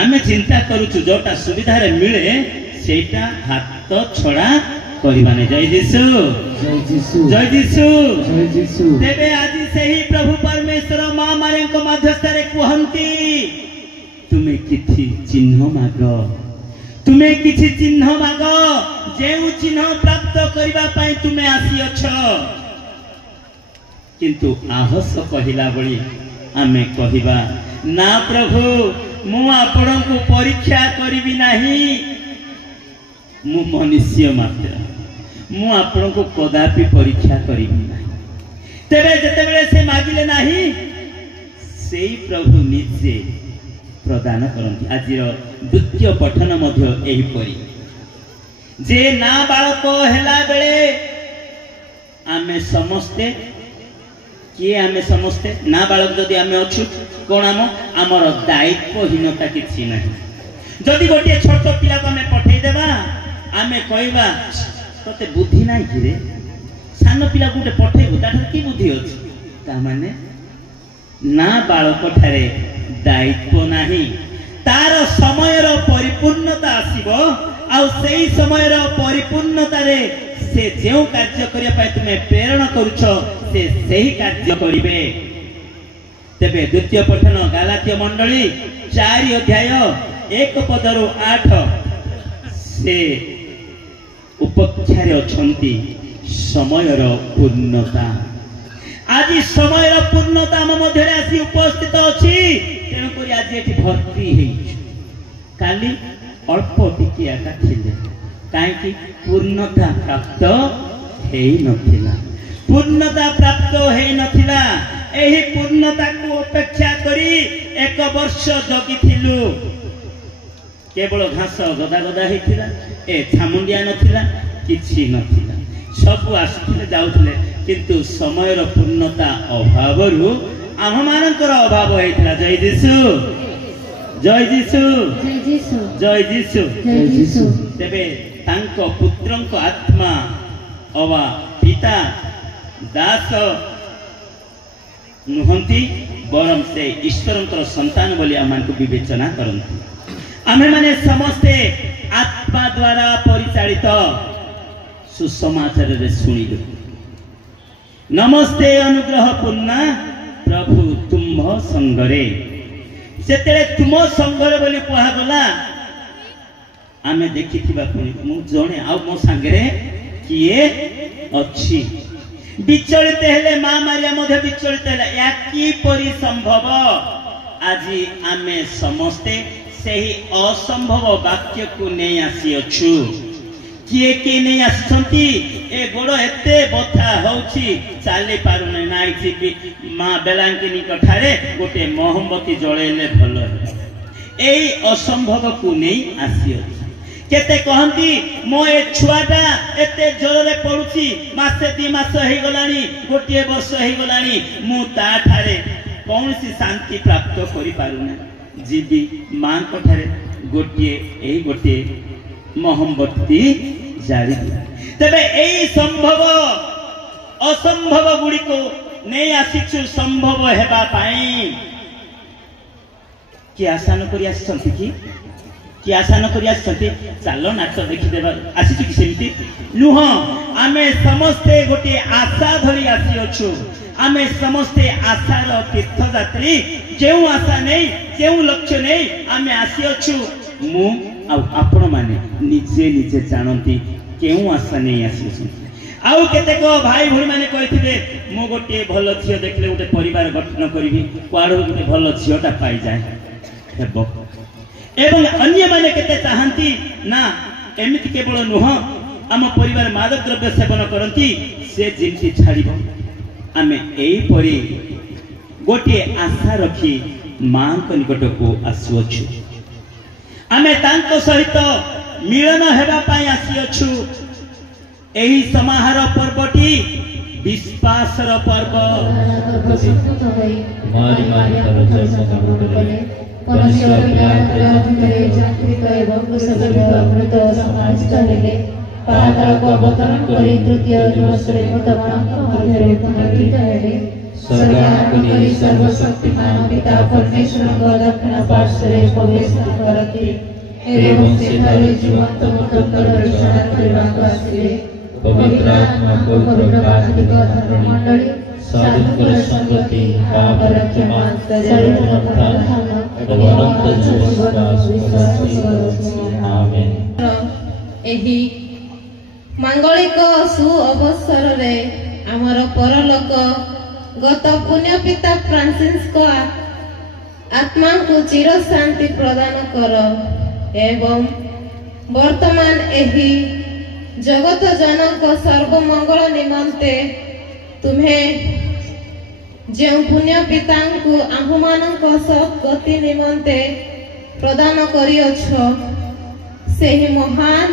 ଆମେ ଚିନ୍ତା କରୁଛୁ ଯୋଉଟା ସୁବିଧାରେ ମିଳେ ସେଇଟା ହାତ ଛଡ଼ା कहबाने जय जीशु जय जीशु जय जीशु जय जीशु तेबे आज सही प्रभु परमेश्वर माँ मारे मध्यस्थरे कहती तुम्हें किछि चिन्ह माग तुम्हें किछि चिन्ह माग जे चिन्ह प्राप्त करबा पई तुम्हें आसी अछ किंतु आहस कहिला बळी आमे कहिबा ना प्रभु मु आपण को परीक्षा करिबी नाही मु मनुष्य मात्र मु आपण को कदापि परीक्षा करिबी नाही तेबे जेतेबेले से मागिले नाही सेई प्रभु निजे प्रदान करती आज द्वितीय पठन मध्य एही परी जे ना बालक हेला बेले आमे समस्ते किए आमे समस्ते ना बालक जदि आमे अछु कोन आमर दायित्वहीनता किछि नाही जदि गोटे छोट पिला को आमे पठै देबा आमे कहबा तते बुद्धि नाही कि रे सान पिला गोटे पठैबो ताठर की बुद्धि अछि ता माने ना बालक ठारे दायित्व नाही तार समयर परिपूर्णता आसीबो आ सेही समयर परिपूर्णता रे से जेउ कार्य करिया पाए तुमे प्रेरणा करूछो से सेही कार्य करिवे तेबे द्वितीय पठन गालात्य मंडली 4 अध्याय 1 पदरो 8 से उपख्यारे अछंती समयर पूर्णता आज समय पूर्णता आम मध्य आसी उपस्थित अच्छी तेणुक आज ये भर्ती काली अल्प टिकिया कहीं पूर्णता प्राप्त पूर्णता प्राप्त एही पूर्णता को अपेक्षा करी 1 वर्ष जगिथिलु केवल घास गदा गदा होता ए छामुंडिया नथिला किछि नथिला सब आसुले जाउथले किंतु समय पूर्णता अभाव आम मानकर अभाव होता जय जीशु जय जीशु जय जीशु जय जीशु तेबे तांको पुत्रंको आत्मा अवा पिता दास नुहंती बरम से ईश्वरंकर संतान बोली आमको विवेचना करंती आमे माने समस्ते आत्मा द्वारा परिचालित सुसमाचार रे सुनिलु नमस्ते अनुग्रह पूर्ण प्रभु तुम संगरे सेतेले तुम संगरे बोली कहा गला आमे देखिथिबा पुनी मु जणे आ मो संगरे किए अछि विचलित हेले मां मारिया मध्य विचलित हेले या की परि संभव आज आमे समस्ते सेही असंभव वाक्य को नहीं आसी अछु किए के नहीं आसछंती ए गोड़ एते बथा होउछि चाली पारुने नाइ छिबी मां बेलांकिनी कठारे गोटे मोहम्बती जळेले भलो एई असंभव को नहीं आसी अछि केते कहंती मो ए छुआटा एते जोरे पडुछि मासे 2 मास हे गलानी गोटे वर्ष हे गलानी मु ता ठारे कोनसी शांति प्राप्त करि पारुना जीवी मां कठारे गोटे मोहम्बती जारी तबे एई संभव असंभव गुडी को नहीं आसीछु संभव हेबा पाई कि आसान करी आछंती कि आसान करी आछंती चलो नाच देखि देबा आसीछु कि सेमती नुह आमे समस्ते गोटे आशा धरी आसी अछु आमे समस्ते आशार तीर्थयात्री जो आशा नहीं जो लक्ष्य नहीं आमे आसी अछु मु आपण माने निजे निजे जानती केउ आशा नहीं आसी आउ केतेक भाई भूरी माने कहिथिबे मु गोटे भल झियो देखले गोटे परिवार गठन करिवि कुआडो गोटे भल झियोटा पाई जाए हेबो एवं अन्य माने केते चाहंती ना एमिति केवल नुह आम परिवार मादक द्रव्य सेवन करती से जिंती छाड़िबो आमे एई परी गोटे आशा रखी मां को निकट को आसुअछु आमे तांको सहित मिलन हेबा पाई आसीअछु एही समाहार पर्वटी विश्वासर पर्व मारी मारी कर जन्म करे परमेश्वर प्यार करे जात्रिक एवं सगल अमृत समाज चलेले पाताल को अवतरण करी तृतीय दिवस रे भगवान मध्यरे पुनर्जीवित हेले सर्गान करी सर्वशक्तिमान पिता परमेश्वर को दक्षिण पार्श्वे प्रवेश करती ଏବଂ ସେଠାରେ ଜୀବନ୍ତ ମଣ୍ଡଳର ବିଚାର କରିବାକୁ ଆସିବେ। ପବିତ୍ର ଆତ୍ମା ପବିତ୍ର କାର୍ତ୍ତିକ ଧର୍ମମଣ୍ଡଳୀ ସାଧୁଙ୍କର ସଂଗତି ପାପର କ୍ଷମା ଶରୀରର ପୁନରୁତ୍ଥାନ ଏବଂ ଅନନ୍ତ ଜୀବନ ବିଶ୍ୱାସ କରୁଛୁ। ଆମେନ୍। ଏହି ମାଙ୍ଗଳିକ ସୁଅବସରରେ ଆମର ପରଲୋକ ଗତ ପୁଣ୍ୟପିତା ଫ୍ରାନ୍ସିସ୍ଙ୍କ ଆତ୍ମାଙ୍କୁ ଚିର ଶାନ୍ତି ପ୍ରଦାନ କର ଏବଂ ବର୍ତ୍ତମାନ ଏହି ଜଗତ ଜନଙ୍କ ସର୍ବମଙ୍ଗଳ ନିମନ୍ତେ ତୁମେ ଯେଉଁ ପୁଣ୍ୟପିତାଙ୍କୁ ଆମ୍ଭମାନଙ୍କ ସଦ୍ଗତି ନିମନ୍ତେ ପ୍ରଦାନ କରିଅଛ ସେହି ମହାନ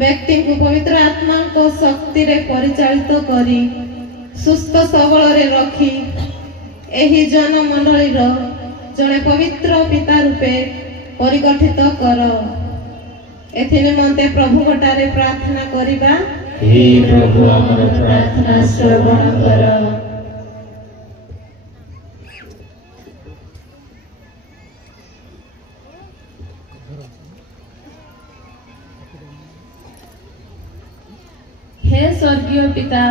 ବ୍ୟକ୍ତିଙ୍କୁ ପବିତ୍ର ଆତ୍ମାଙ୍କ ଶକ୍ତିରେ ପରିଚାଳିତ କରି ସୁସ୍ଥ ସବଳରେ ରଖି ଏହି ଜନମଣ୍ଡଳୀର ଜଣେ ପବିତ୍ର ପିତା ରୂପେ ପରିଗଠିତ କର। ଏଥି ନିମନ୍ତେ ପ୍ରଭୁଙ୍କଠାରେ ପ୍ରାର୍ଥନା କରିବା। ହେ ପ୍ରଭୁ ଆମର ପ୍ରାର୍ଥନା ଶ୍ରବଣ କର। हे स्वर्गीय पिता,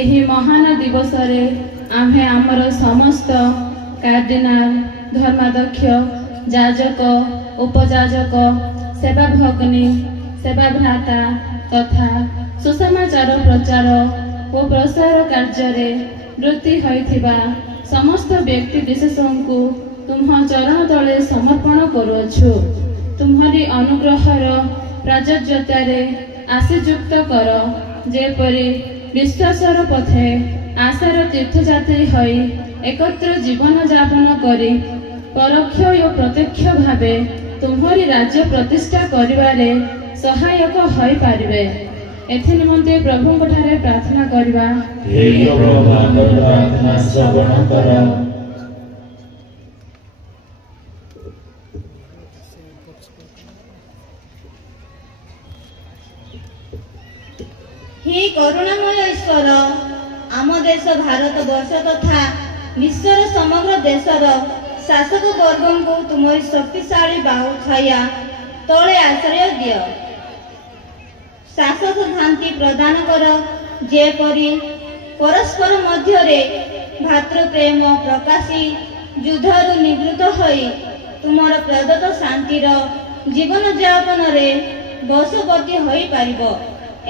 ଏହି ମହାନ ଦିବସରେ ଆମ୍ଭେ ଆମର ସମସ୍ତ କାର୍ଡିନାଲ, ଧର୍ମାଧ୍ୟକ୍ଷ, ଯାଜକ, ଉପଯାଜକ, ସେବା ଭଗ୍ନୀ, ସେବା ଭ୍ରାତା ତଥା ସୁସମାଚାର ପ୍ରଚାର ଓ ପ୍ରସାର କାର୍ଯ୍ୟରେ ବୃତ୍ତି ହୋଇଥିବା ସମସ୍ତ ବ୍ୟକ୍ତି ବିଶେଷଙ୍କୁ ତୁମ୍ଭ ଚରଣ ତଳେ ସମର୍ପଣ କରୁଅଛୁ। ତୁମ୍ଭରି ଅନୁଗ୍ରହର ପ୍ରାଚୁର୍ଯ୍ୟତାରେ ଆଶୀର୍ଯୁକ୍ତ କର, ଯେପରି ବିଶ୍ୱାସର ପଥେ ଆଶାର ତୀର୍ଥଯାତ୍ରୀ ହୋଇ ଏକତ୍ର ଜୀବନ ଯାପନ କରି ପରୋକ୍ଷ ଓ ପ୍ରତ୍ୟକ୍ଷ ଭାବେ ତୁମ୍ଭରି ରାଜ୍ୟ ପ୍ରତିଷ୍ଠା କରିବାରେ ସହାୟକ ହୋଇପାରିବେ। ଏଥି ନିମନ୍ତେ ପ୍ରଭୁଙ୍କଠାରେ ପ୍ରାର୍ଥନା କରିବା। ହେ ପ୍ରଭୁ ଆମର ପ୍ରାର୍ଥନା ଶ୍ରବଣ କର। हे କରୁଣାମୟ ଈଶ୍ୱର, ଆମ ଦେଶ ଭାରତ ବର୍ଷ ତଥା ବିଶ୍ୱର ସମଗ୍ର ଦେଶର ଶାସକ ବର୍ଗଙ୍କୁ ତୁମରି ଶକ୍ତିଶାଳୀ ବାହୁ ଛାୟା ତଳେ ଆଶ୍ରୟ ଦିଅ। ଶାସକ ଶାନ୍ତି ପ୍ରଦାନ କର, ଯେପରି ପରସ୍ପର ମଧ୍ୟରେ ଭାତୃପ୍ରେମ ପ୍ରକାଶୀ ଯୁଦ୍ଧରୁ ନିବୃତ୍ତ ହୋଇ ତୁମର ପ୍ରଦତ୍ତ ଶାନ୍ତିର ଜୀବନଯାପନରେ ବଶବର୍ତ୍ତୀ ହୋଇପାରିବ।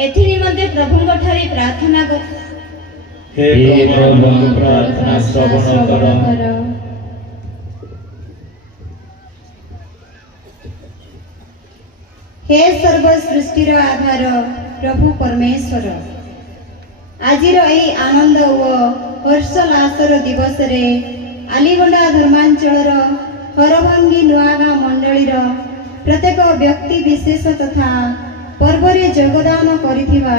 ଏଥି ନିମନ୍ତେ ପ୍ରଭୁଙ୍କଠାରେ ପ୍ରାର୍ଥନା କର। ହେ ପ୍ରଭୁ ପ୍ରାର୍ଥନା ଶ୍ରବଣ କର। हे सर्व सृष्टिर आधार प्रभु परमेश्वर, आजिर एई आनंद ओ हर्षोल्लासर दिवस रे आलीगंडा धर्मांचलर हरभंगी नुआगाँ मंडलीर प्रत्येक व्यक्ति विशेष तथा पर्वरे योगदान करिथिबा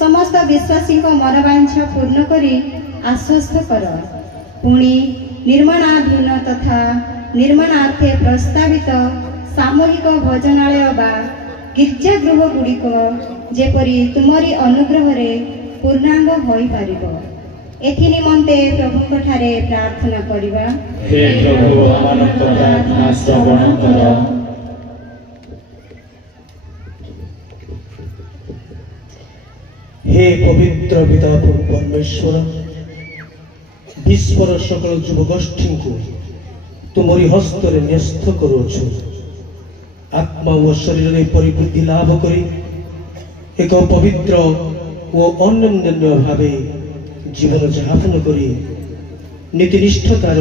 समस्त विश्वासी मनोवांछा पूर्ण करी आश्वस्त कर। पुणी निर्माणाधीन तथा निर्माणार्थे प्रस्तावित सामूहिक भोजनालय बा गिर्जागृह गुड़िक जेपरी तुमरी अनुग्रह रे पूर्णांग होई पारिबो। एथि निमंते प्रभुଙ୍କଠାରେ प्रार्थना करिबा। हे प्रभु अमानक प्रार्थना श्रवण कर। हे पवित्र पिता प्रभु परमेश्वर, विश्वर सकल युवगोष्ठी को तुमरी हस्तरे न्यस्त करुछु। आत्मा व शरीर में परिबुद्धि लाभ करी एक पवित्र व अनन्य भावे जीवन यापन करी नीतिनिष्ठतार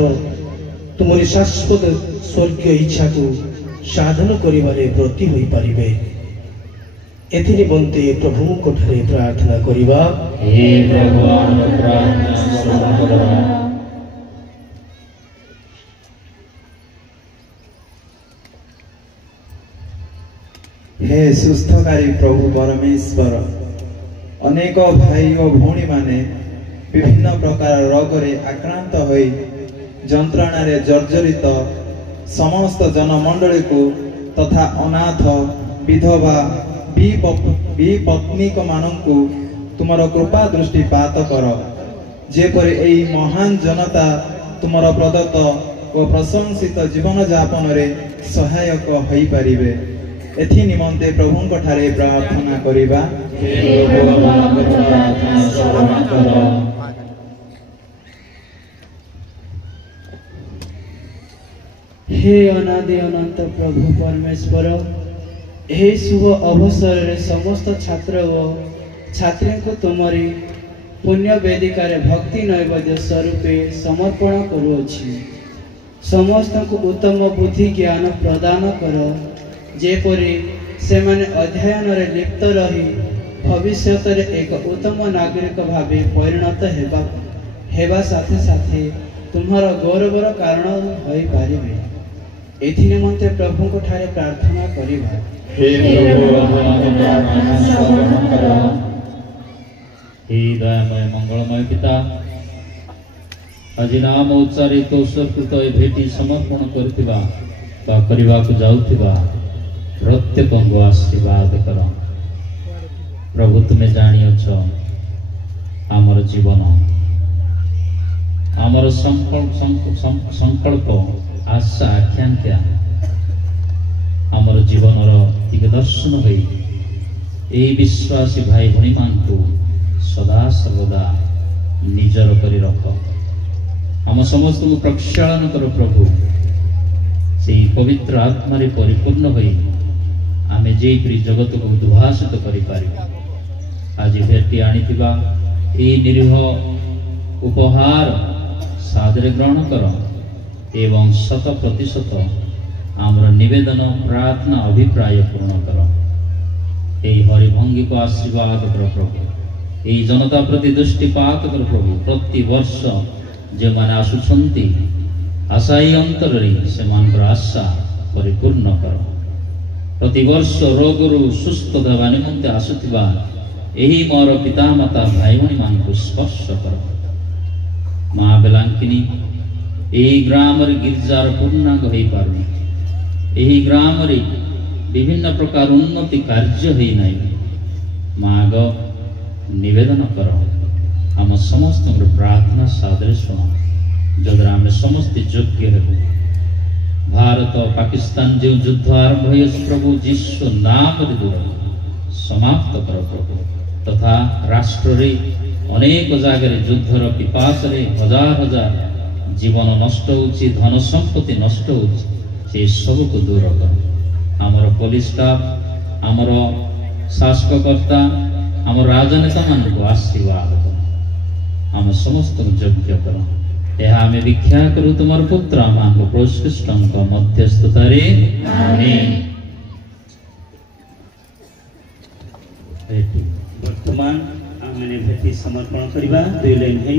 तुमरी शाश्वत स्वर्गीय इच्छा को साधन करिबारे ब्रती होई पारिबे। एथि निमंते प्रभुଙ୍କଠାରେ प्रार्थना करिबा। हे प्रभु आमर प्रार्थना श्रवण कर। हे सुस्थकारी प्रभु परमेश्वर, अनेक भाई और भौणी माने विभिन्न प्रकार रोगरे आक्रांत होई जंत्रणा रे जर्जरित समस्त जनमंडली को तथा अनाथ विधवा विपत्नीक मानंकु तुमर कृपा दृष्टिपात कर। जेपरि एई महान जनता तुमर प्रदत्त ଓ ପ୍ରଶଂସିତ ଜୀବନଯାପନରେ ସହାୟକ ହୋଇପାରିବେ। ଏଥି ନିମନ୍ତେ ପ୍ରଭୁଙ୍କ ଠାରେ ପ୍ରାର୍ଥନା କରିବା। हे अनादि अनंत प्रभु परमेश्वर, हे शुभ अवसर समस्त छात्र व छात्री को तुमरी पुण्य वेदिकार भक्ति नैवेद्य स्वरूपे समर्पण करुअछि। समस्त को उत्तम बुद्धि ज्ञान प्रदान कर, जेपरि से माने अध्ययन रे लिप्त रही भविष्यत रे एक उत्तम नागरिक भावे परिणत हेबा साथे साथे तुम्हार गौरवर कारण होई पारिबे। एथि निमंते प्रभु को ठारे प्रार्थना करिबा। हे दयामय मंगलमय पिता, आज नाम उच्चारित उत्सर्कृत ए भेटी समर्पण करने जाऊथिबा प्रत्येक आशीर्वाद कर प्रभु। तुम्हें जानिछ आमर जीवन, आमर संकल्प आशा आकांक्षा आमर जीवन दिग्दर्शन हो विश्वासी भाई भणी मान सदा सर्वदा निजर करी रख। आम समस्त को प्रक्षालन कर प्रभु। से पवित्र आत्मा परिपूर्ण हो आमे जेपरी जगत को उद्भासित करि पारि। आज भेटी आनिथिबा ए निरीह उपहार सादरे ग्रहण कर एवं 100% आमर निवेदन प्रार्थना अभिप्राय पूर्ण कर। यही हरिभंगी को आशीर्वाद कर प्रभु। यही जनता प्रति दृष्टिपात कर प्रभु। प्रति वर्ष जो माने आसुछंती आशाई अंतर से आशा परिपूर्ण कर। प्रति वर्ष रोगरु सुस्थ देवा निमंते आसुथिबा एही मोर पिता माता भाई भणी मान को स्पर्श कर। माँ बेलांकिनी यही ग्राम गिरजार पूर्णांग हो पारनी। यही ग्राम विभिन्न प्रकार उन्नति कार्य होई नाही। माग निवेदन कर आम समस्त प्रार्थना सादरे शुण, जद्रा आम समस्त योग्य हेबु। भारत पाकिस्तान जो युद्ध आरंभ हो प्रभु जीशु नाम दूर समाप्त कर प्रभु। तथा राष्ट्र रे अनेक जगह युद्धर पिपास रे हजार हजार जीवन नष्ट होछि, धन संपत्ति नष्ट होछि। से सब को दूर कर। आमर पुलिस स्टाफ, आमर शासककर्ता, आमर राजनेता मान को आशीर्वाद कर। आम समस्त योग्य कर। यह आम भिक्षा करूँ तुम पुत्र आम प्रोत्कृष्ट मध्यस्थतार आमेन। वर्तमान आम भेटी समर्पण करवा। 2 लाइन है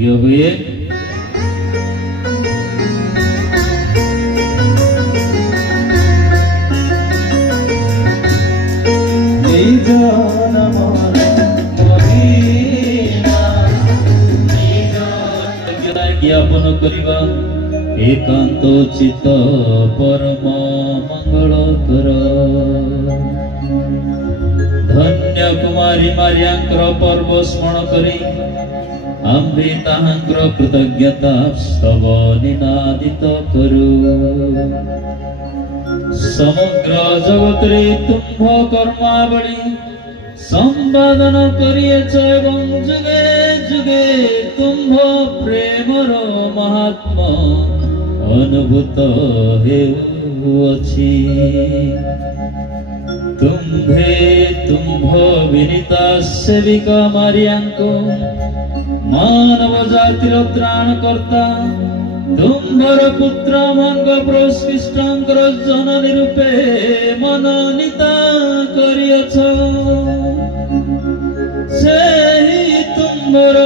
ଯଜ୍ଞ ହୁଏ। জ্ঞাপন କରିବା ଏକାନ୍ତ ଚିତ୍ତ ପରମ ମଙ୍ଗଳକର। ଧନ୍ୟ କୁମାରୀ ମାରିଆଙ୍କର ପର୍ବ ସ୍ମରଣ କରି ଆମ୍ଭେ ତାହାଙ୍କର କୃତଜ୍ଞତା ସ୍ତବ ନିନାଦିତ କରୁ। ସମଗ୍ର ଜଗତରେ ତୁମ୍ଭ କର୍ମାବଳୀ ସମ୍ପାଦନ କରିଅଛ ଏବଂ ଯୁଗେ ଯୁଗେ ତୁମ୍ଭ ପ୍ରେମର ମହାତ୍ମ ଅନୁଭୂତ ହେଉଅଛି। ତୁମ୍ଭେ ତୁମ୍ଭ ବିନୀତା ସେବିକା ମାରିଆଙ୍କୁ ମାନବ ଜାତିର ତ୍ରାଣକର୍ତ୍ତା ତୁମ୍ଭର ପୁତ୍ର ମଙ୍ଗ ପ୍ରୋତ୍କୃଷ୍ଟଙ୍କର ଜନନୀ ରୂପେ ମନୋନୀତ କରିଅଛ। ସେହି ତୁମ୍ଭର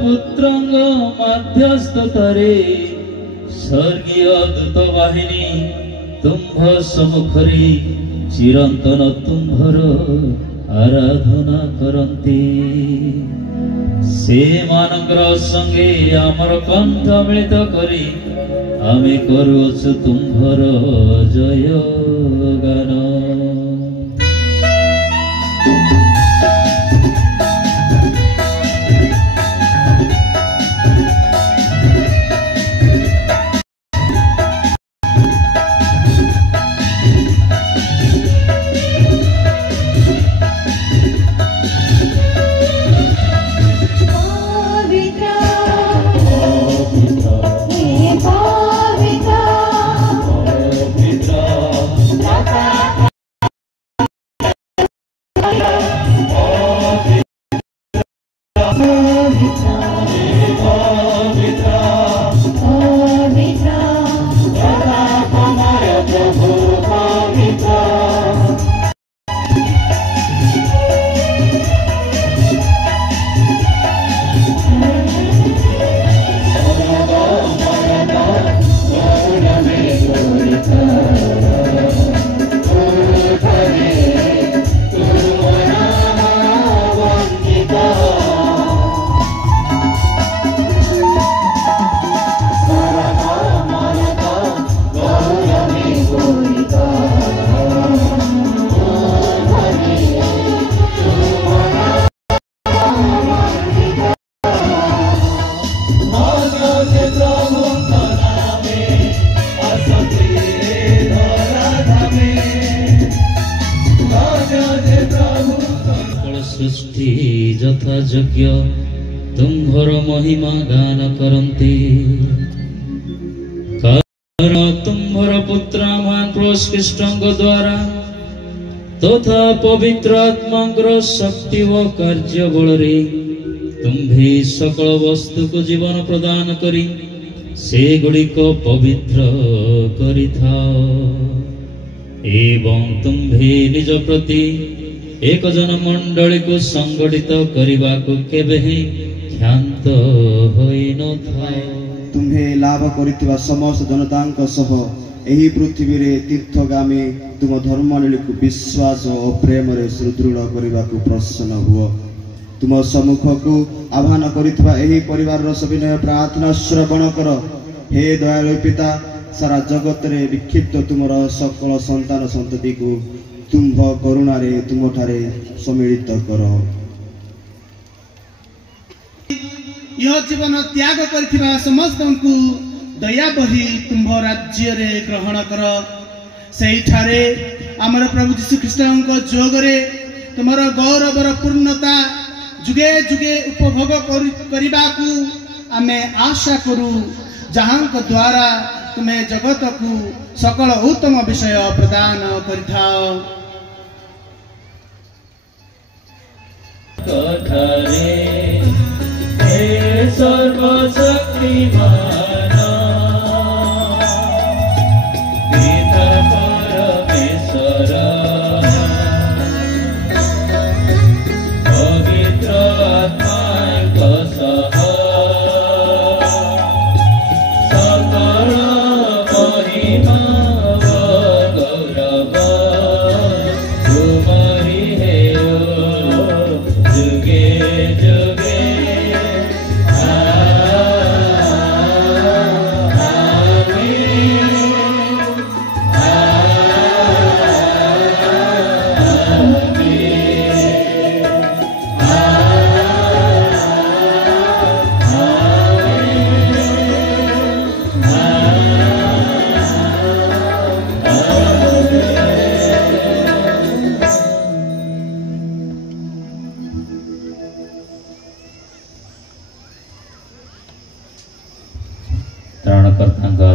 ପୁତ୍ରଙ୍କ ମଧ୍ୟସ୍ଥତାରେ ସ୍ୱର୍ଗୀୟ ଦୂତ ବାହିନୀ ତୁମ୍ଭ ସମ୍ମୁଖରେ ଚିରନ୍ତନ ତୁମ୍ଭର ଆରାଧନା କରନ୍ତି। ସେମାନଙ୍କର ସଙ୍ଗେ ଆମର କଣ୍ଠ ମିଳିତ କରି ଆମେ କରୁଅଛୁ ତୁମ୍ଭର ଜୟ ଗାନ। सृष्टि यथायोग्य तुम्भर महिमा गान करती। कारण तुम्भर पुत्र महान प्रोत्कृष्टଙ୍କ द्वारा तथा पवित्र आत्माଙ୍କର शक्ति व कार्य बଳରେ तुम्भे सकल वस्तु को जीवन प्रदान करी से गुड़िक पवित्र करिथाओ एवं तुम्भे निज प्रति एक जन मंडली को संगठित करने को केबे ही ध्यात होई न था। तुम्हे लाभ करितबा समस्त जनतांक सह एही पृथ्वी रे तीर्थगामी तुम धर्मनीति को विश्वास और प्रेम रे सुदृढ़ करने को प्रसन्न हुओ। तुम सम्मुख को आह्वान करितबा एही परिवार रो सविनय प्रार्थना श्रवण कर। हे दयालु पिता, सारा जगत रे विक्षिप्त तुमर सकल संतान संतति को तुम्भ करुणारे तुमठारे सम्मिलित कर। यह जीवन त्याग करथिबा समस्त को दया बही तुम्भ राज्य रे ग्रहण कर। सेठारे आमर प्रभु यीशु ख्रीष्टଙ୍କ जोगरे तुमर गौरवर पूर्णता जुगे जुगे उपभोग करिबा को आमे आशा करू, जहांक द्वारा तुम्हें जगत को सकल उत्तम विषय प्रदान करिथाओ। सर्वशक्तिमान पिता परमेश्वर पवित्र आत्माଙ୍କ सह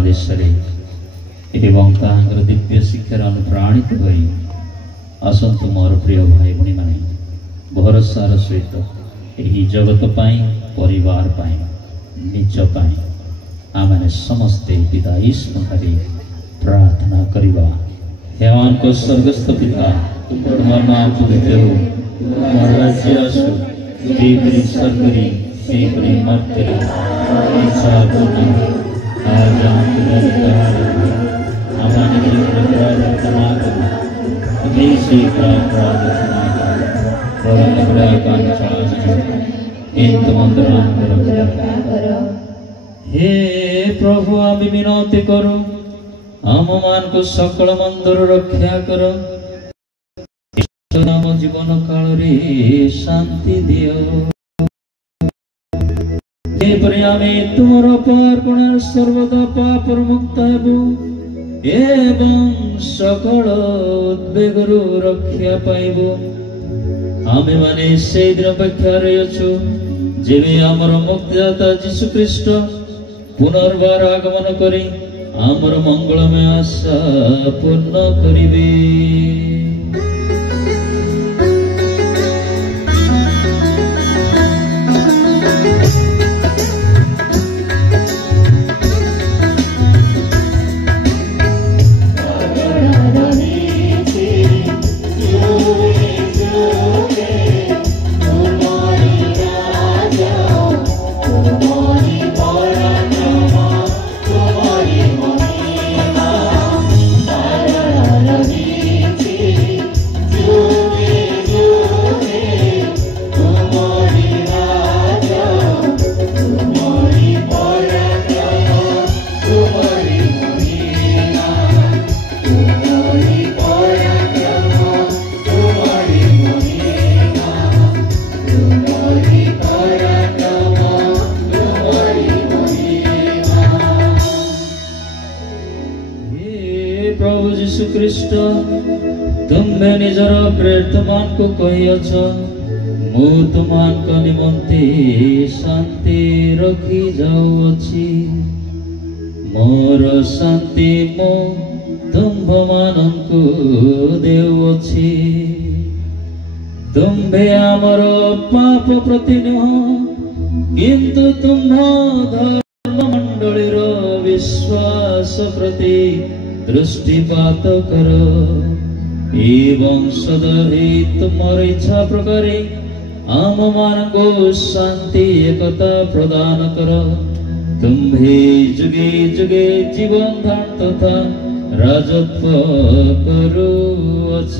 आदेश एवं ताहांकर दिव्य शिक्षार अनुप्राणित होई आसंतु मोर प्रिय भाई भणी माने भरोसार सहित यही जगत पाई परिवार पाई निज पाई आमने समस्ते पिता ईश्वर प्रार्थना करिबा। हेवान को स्वर्गस्थ पिता तुम्हार नाम पूजित हो, तुम्हार राज्य आसु, जेपरि स्वर्गरी सेपरि मर्त्यरी इच्छा पूर्ण आज आमके अधिकार आमाने अपराध क्षमा करो हमें से अपराध क्षमा करो और अपना कांचा इन मंदिरान करो। हे प्रभु आमी विनती करो आम मान को सकल मंदिर रक्षा करो नाम जीवन काल रे शांति दियो तुमर पार्कण सर्वदा पाप मुक्त हेबु एवं सकल उद्वेगरु रक्षा पाइबु। आमे माने से दिन अपेक्षा रहिछु जेबे आमर मुक्तिदाता यीशु ख्रीष्ट पुनर्बार आगमन करी आमर मंगलमय आशा पूर्ण करिबे। तुम्हें निजर प्रेतमान को कहियछ मु तुमान को निमंते शांति रखी जाउछि मोर शांति मो तुम्भमानंकु देउछि। तुम्भे आमर पाप प्रति नुह किंतु तुम्भ धर्म मंडलीर विश्वास प्रति दृष्टिपात करो एवं सदाहि तुमर इच्छा प्रकारे आम मान को शांति एकता प्रदान करो। तुम्हे जुगे जुगे जीवन धान तथा राजत्व करुअछ।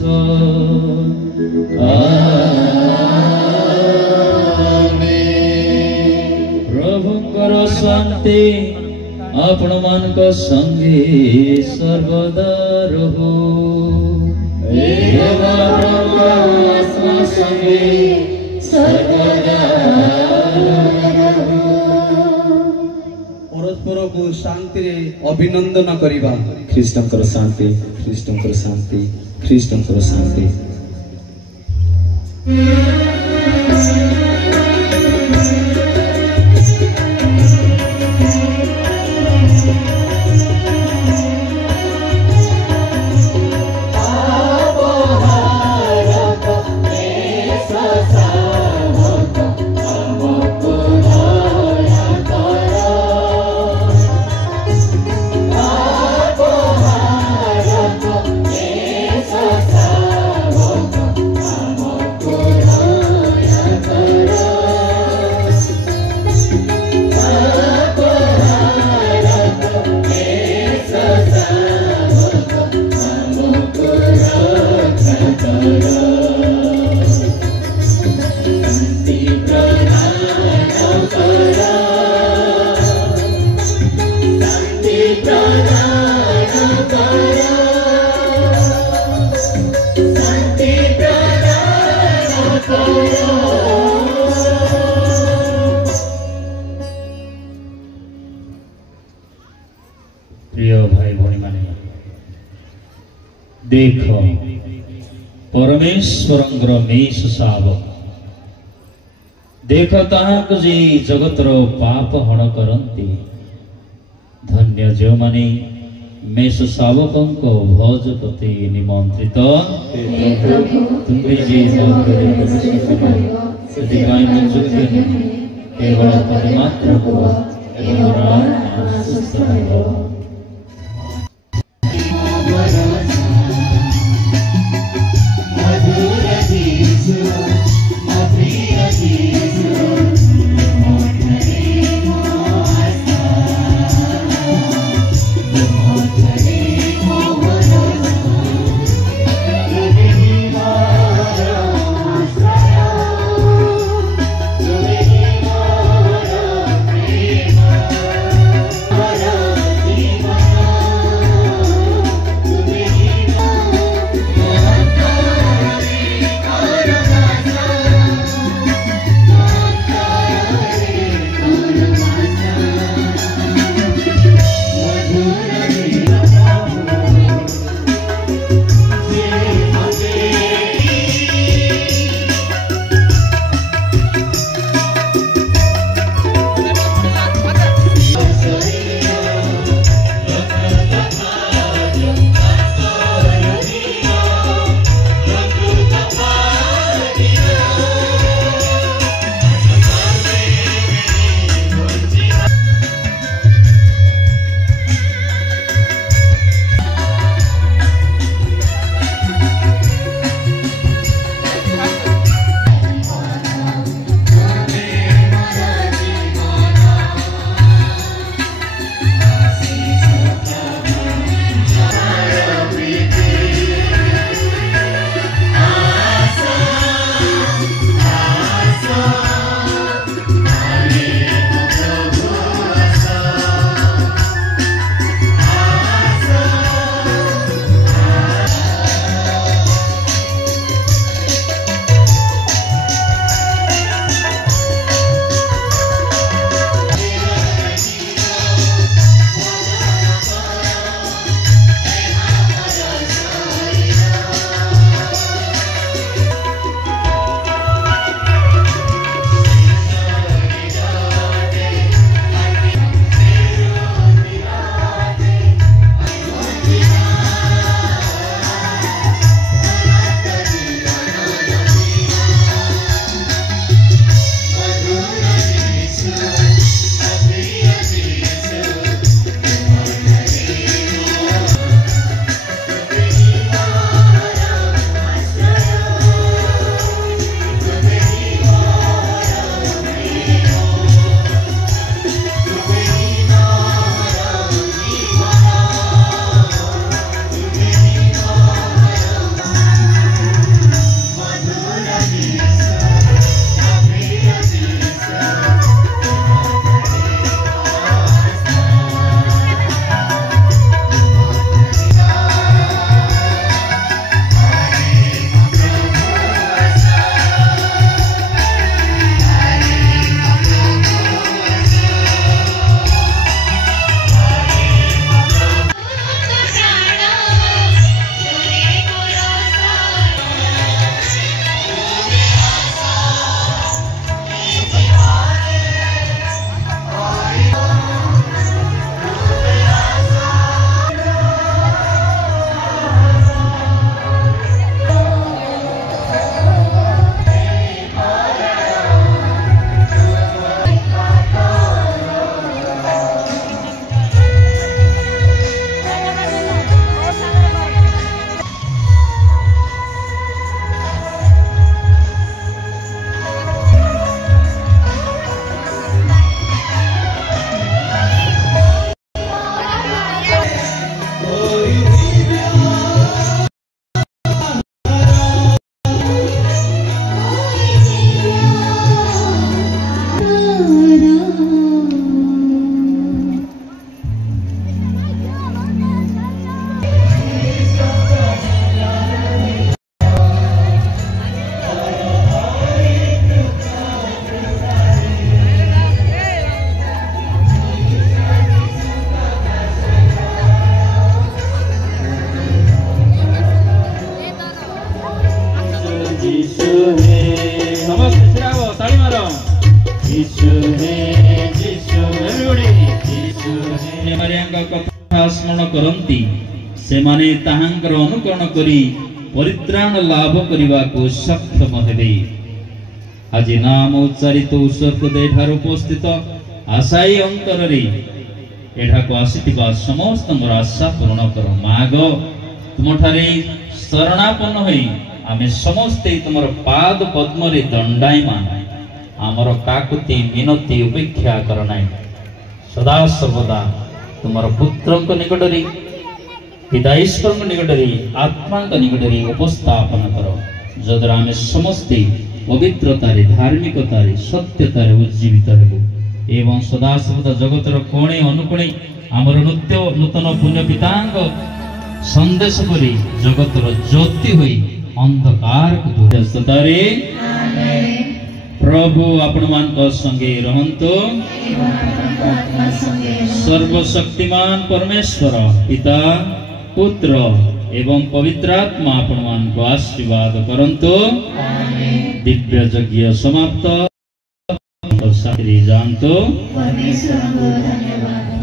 प्रभुंकर शांति आपण मान को संगे सर्वदा रहो परस्पर को शांति रे अभिनंदन करिबा। ख्रीष्टंकर शांति ख्रीष्टंकर शांति ख्रीष्टंकर शांति। प्रिय भाई भणी माने देख परमेश्वरंगर मेष शावक देख ताहाक जे जगतर पाप हण करंती धन्य जो माने मेष शावकों को भोज प्रति निमंत्रित तुम्हें जी ସେଥିପାଇଁ ମୁଁ ଯୋଗ୍ୟ ନୁହେଁ କେବଳ ପରମାତ୍ମ କୁହ ମୋର ସୁସ୍ଥ ହେବ। Thank you. मारिया कथा स्मरण करती से माने ताहांकर अनुकरण करी परित्राण लाभ करने को सक्षम हेबे। आज नाम उच्चारित उत्सर्ग देठार उपस्थित आशाई अंतर एठाको आसीथिबा समस्त मोर आशा पूर्ण कर माग तुम ठारे शरणापन्न होई आमे समस्ते तुमर पाद पद्म रे दंडायमान आमर काकुति मिनति उपेक्षा करनाई सदा सर्वदा तुमर पुत्रक निकटरे पिता ईश्वर निकटरे आत्मा निकटरे उपस्थापन कर जद्वारा आमे समस्ते पवित्रतारे धार्मिकतारे सत्यतारे उज्जीवित हेबु एवं सदा सर्वदा जगतर कोणे अनुकोणे आमर नृत्य नूतन पुण्य पितांग संदेश करी जगतर ज्योति हुई अंधकार को दूरतारे प्रभु आपण मान संगे रहंतो सर्वशक्तिमान परमेश्वर पिता पुत्र एवं पवित्रात्मा आपण मान को आशीर्वाद करंतो दिव्य यज्ञ समाप्त जानतो परमेश्वर को धन्यवाद।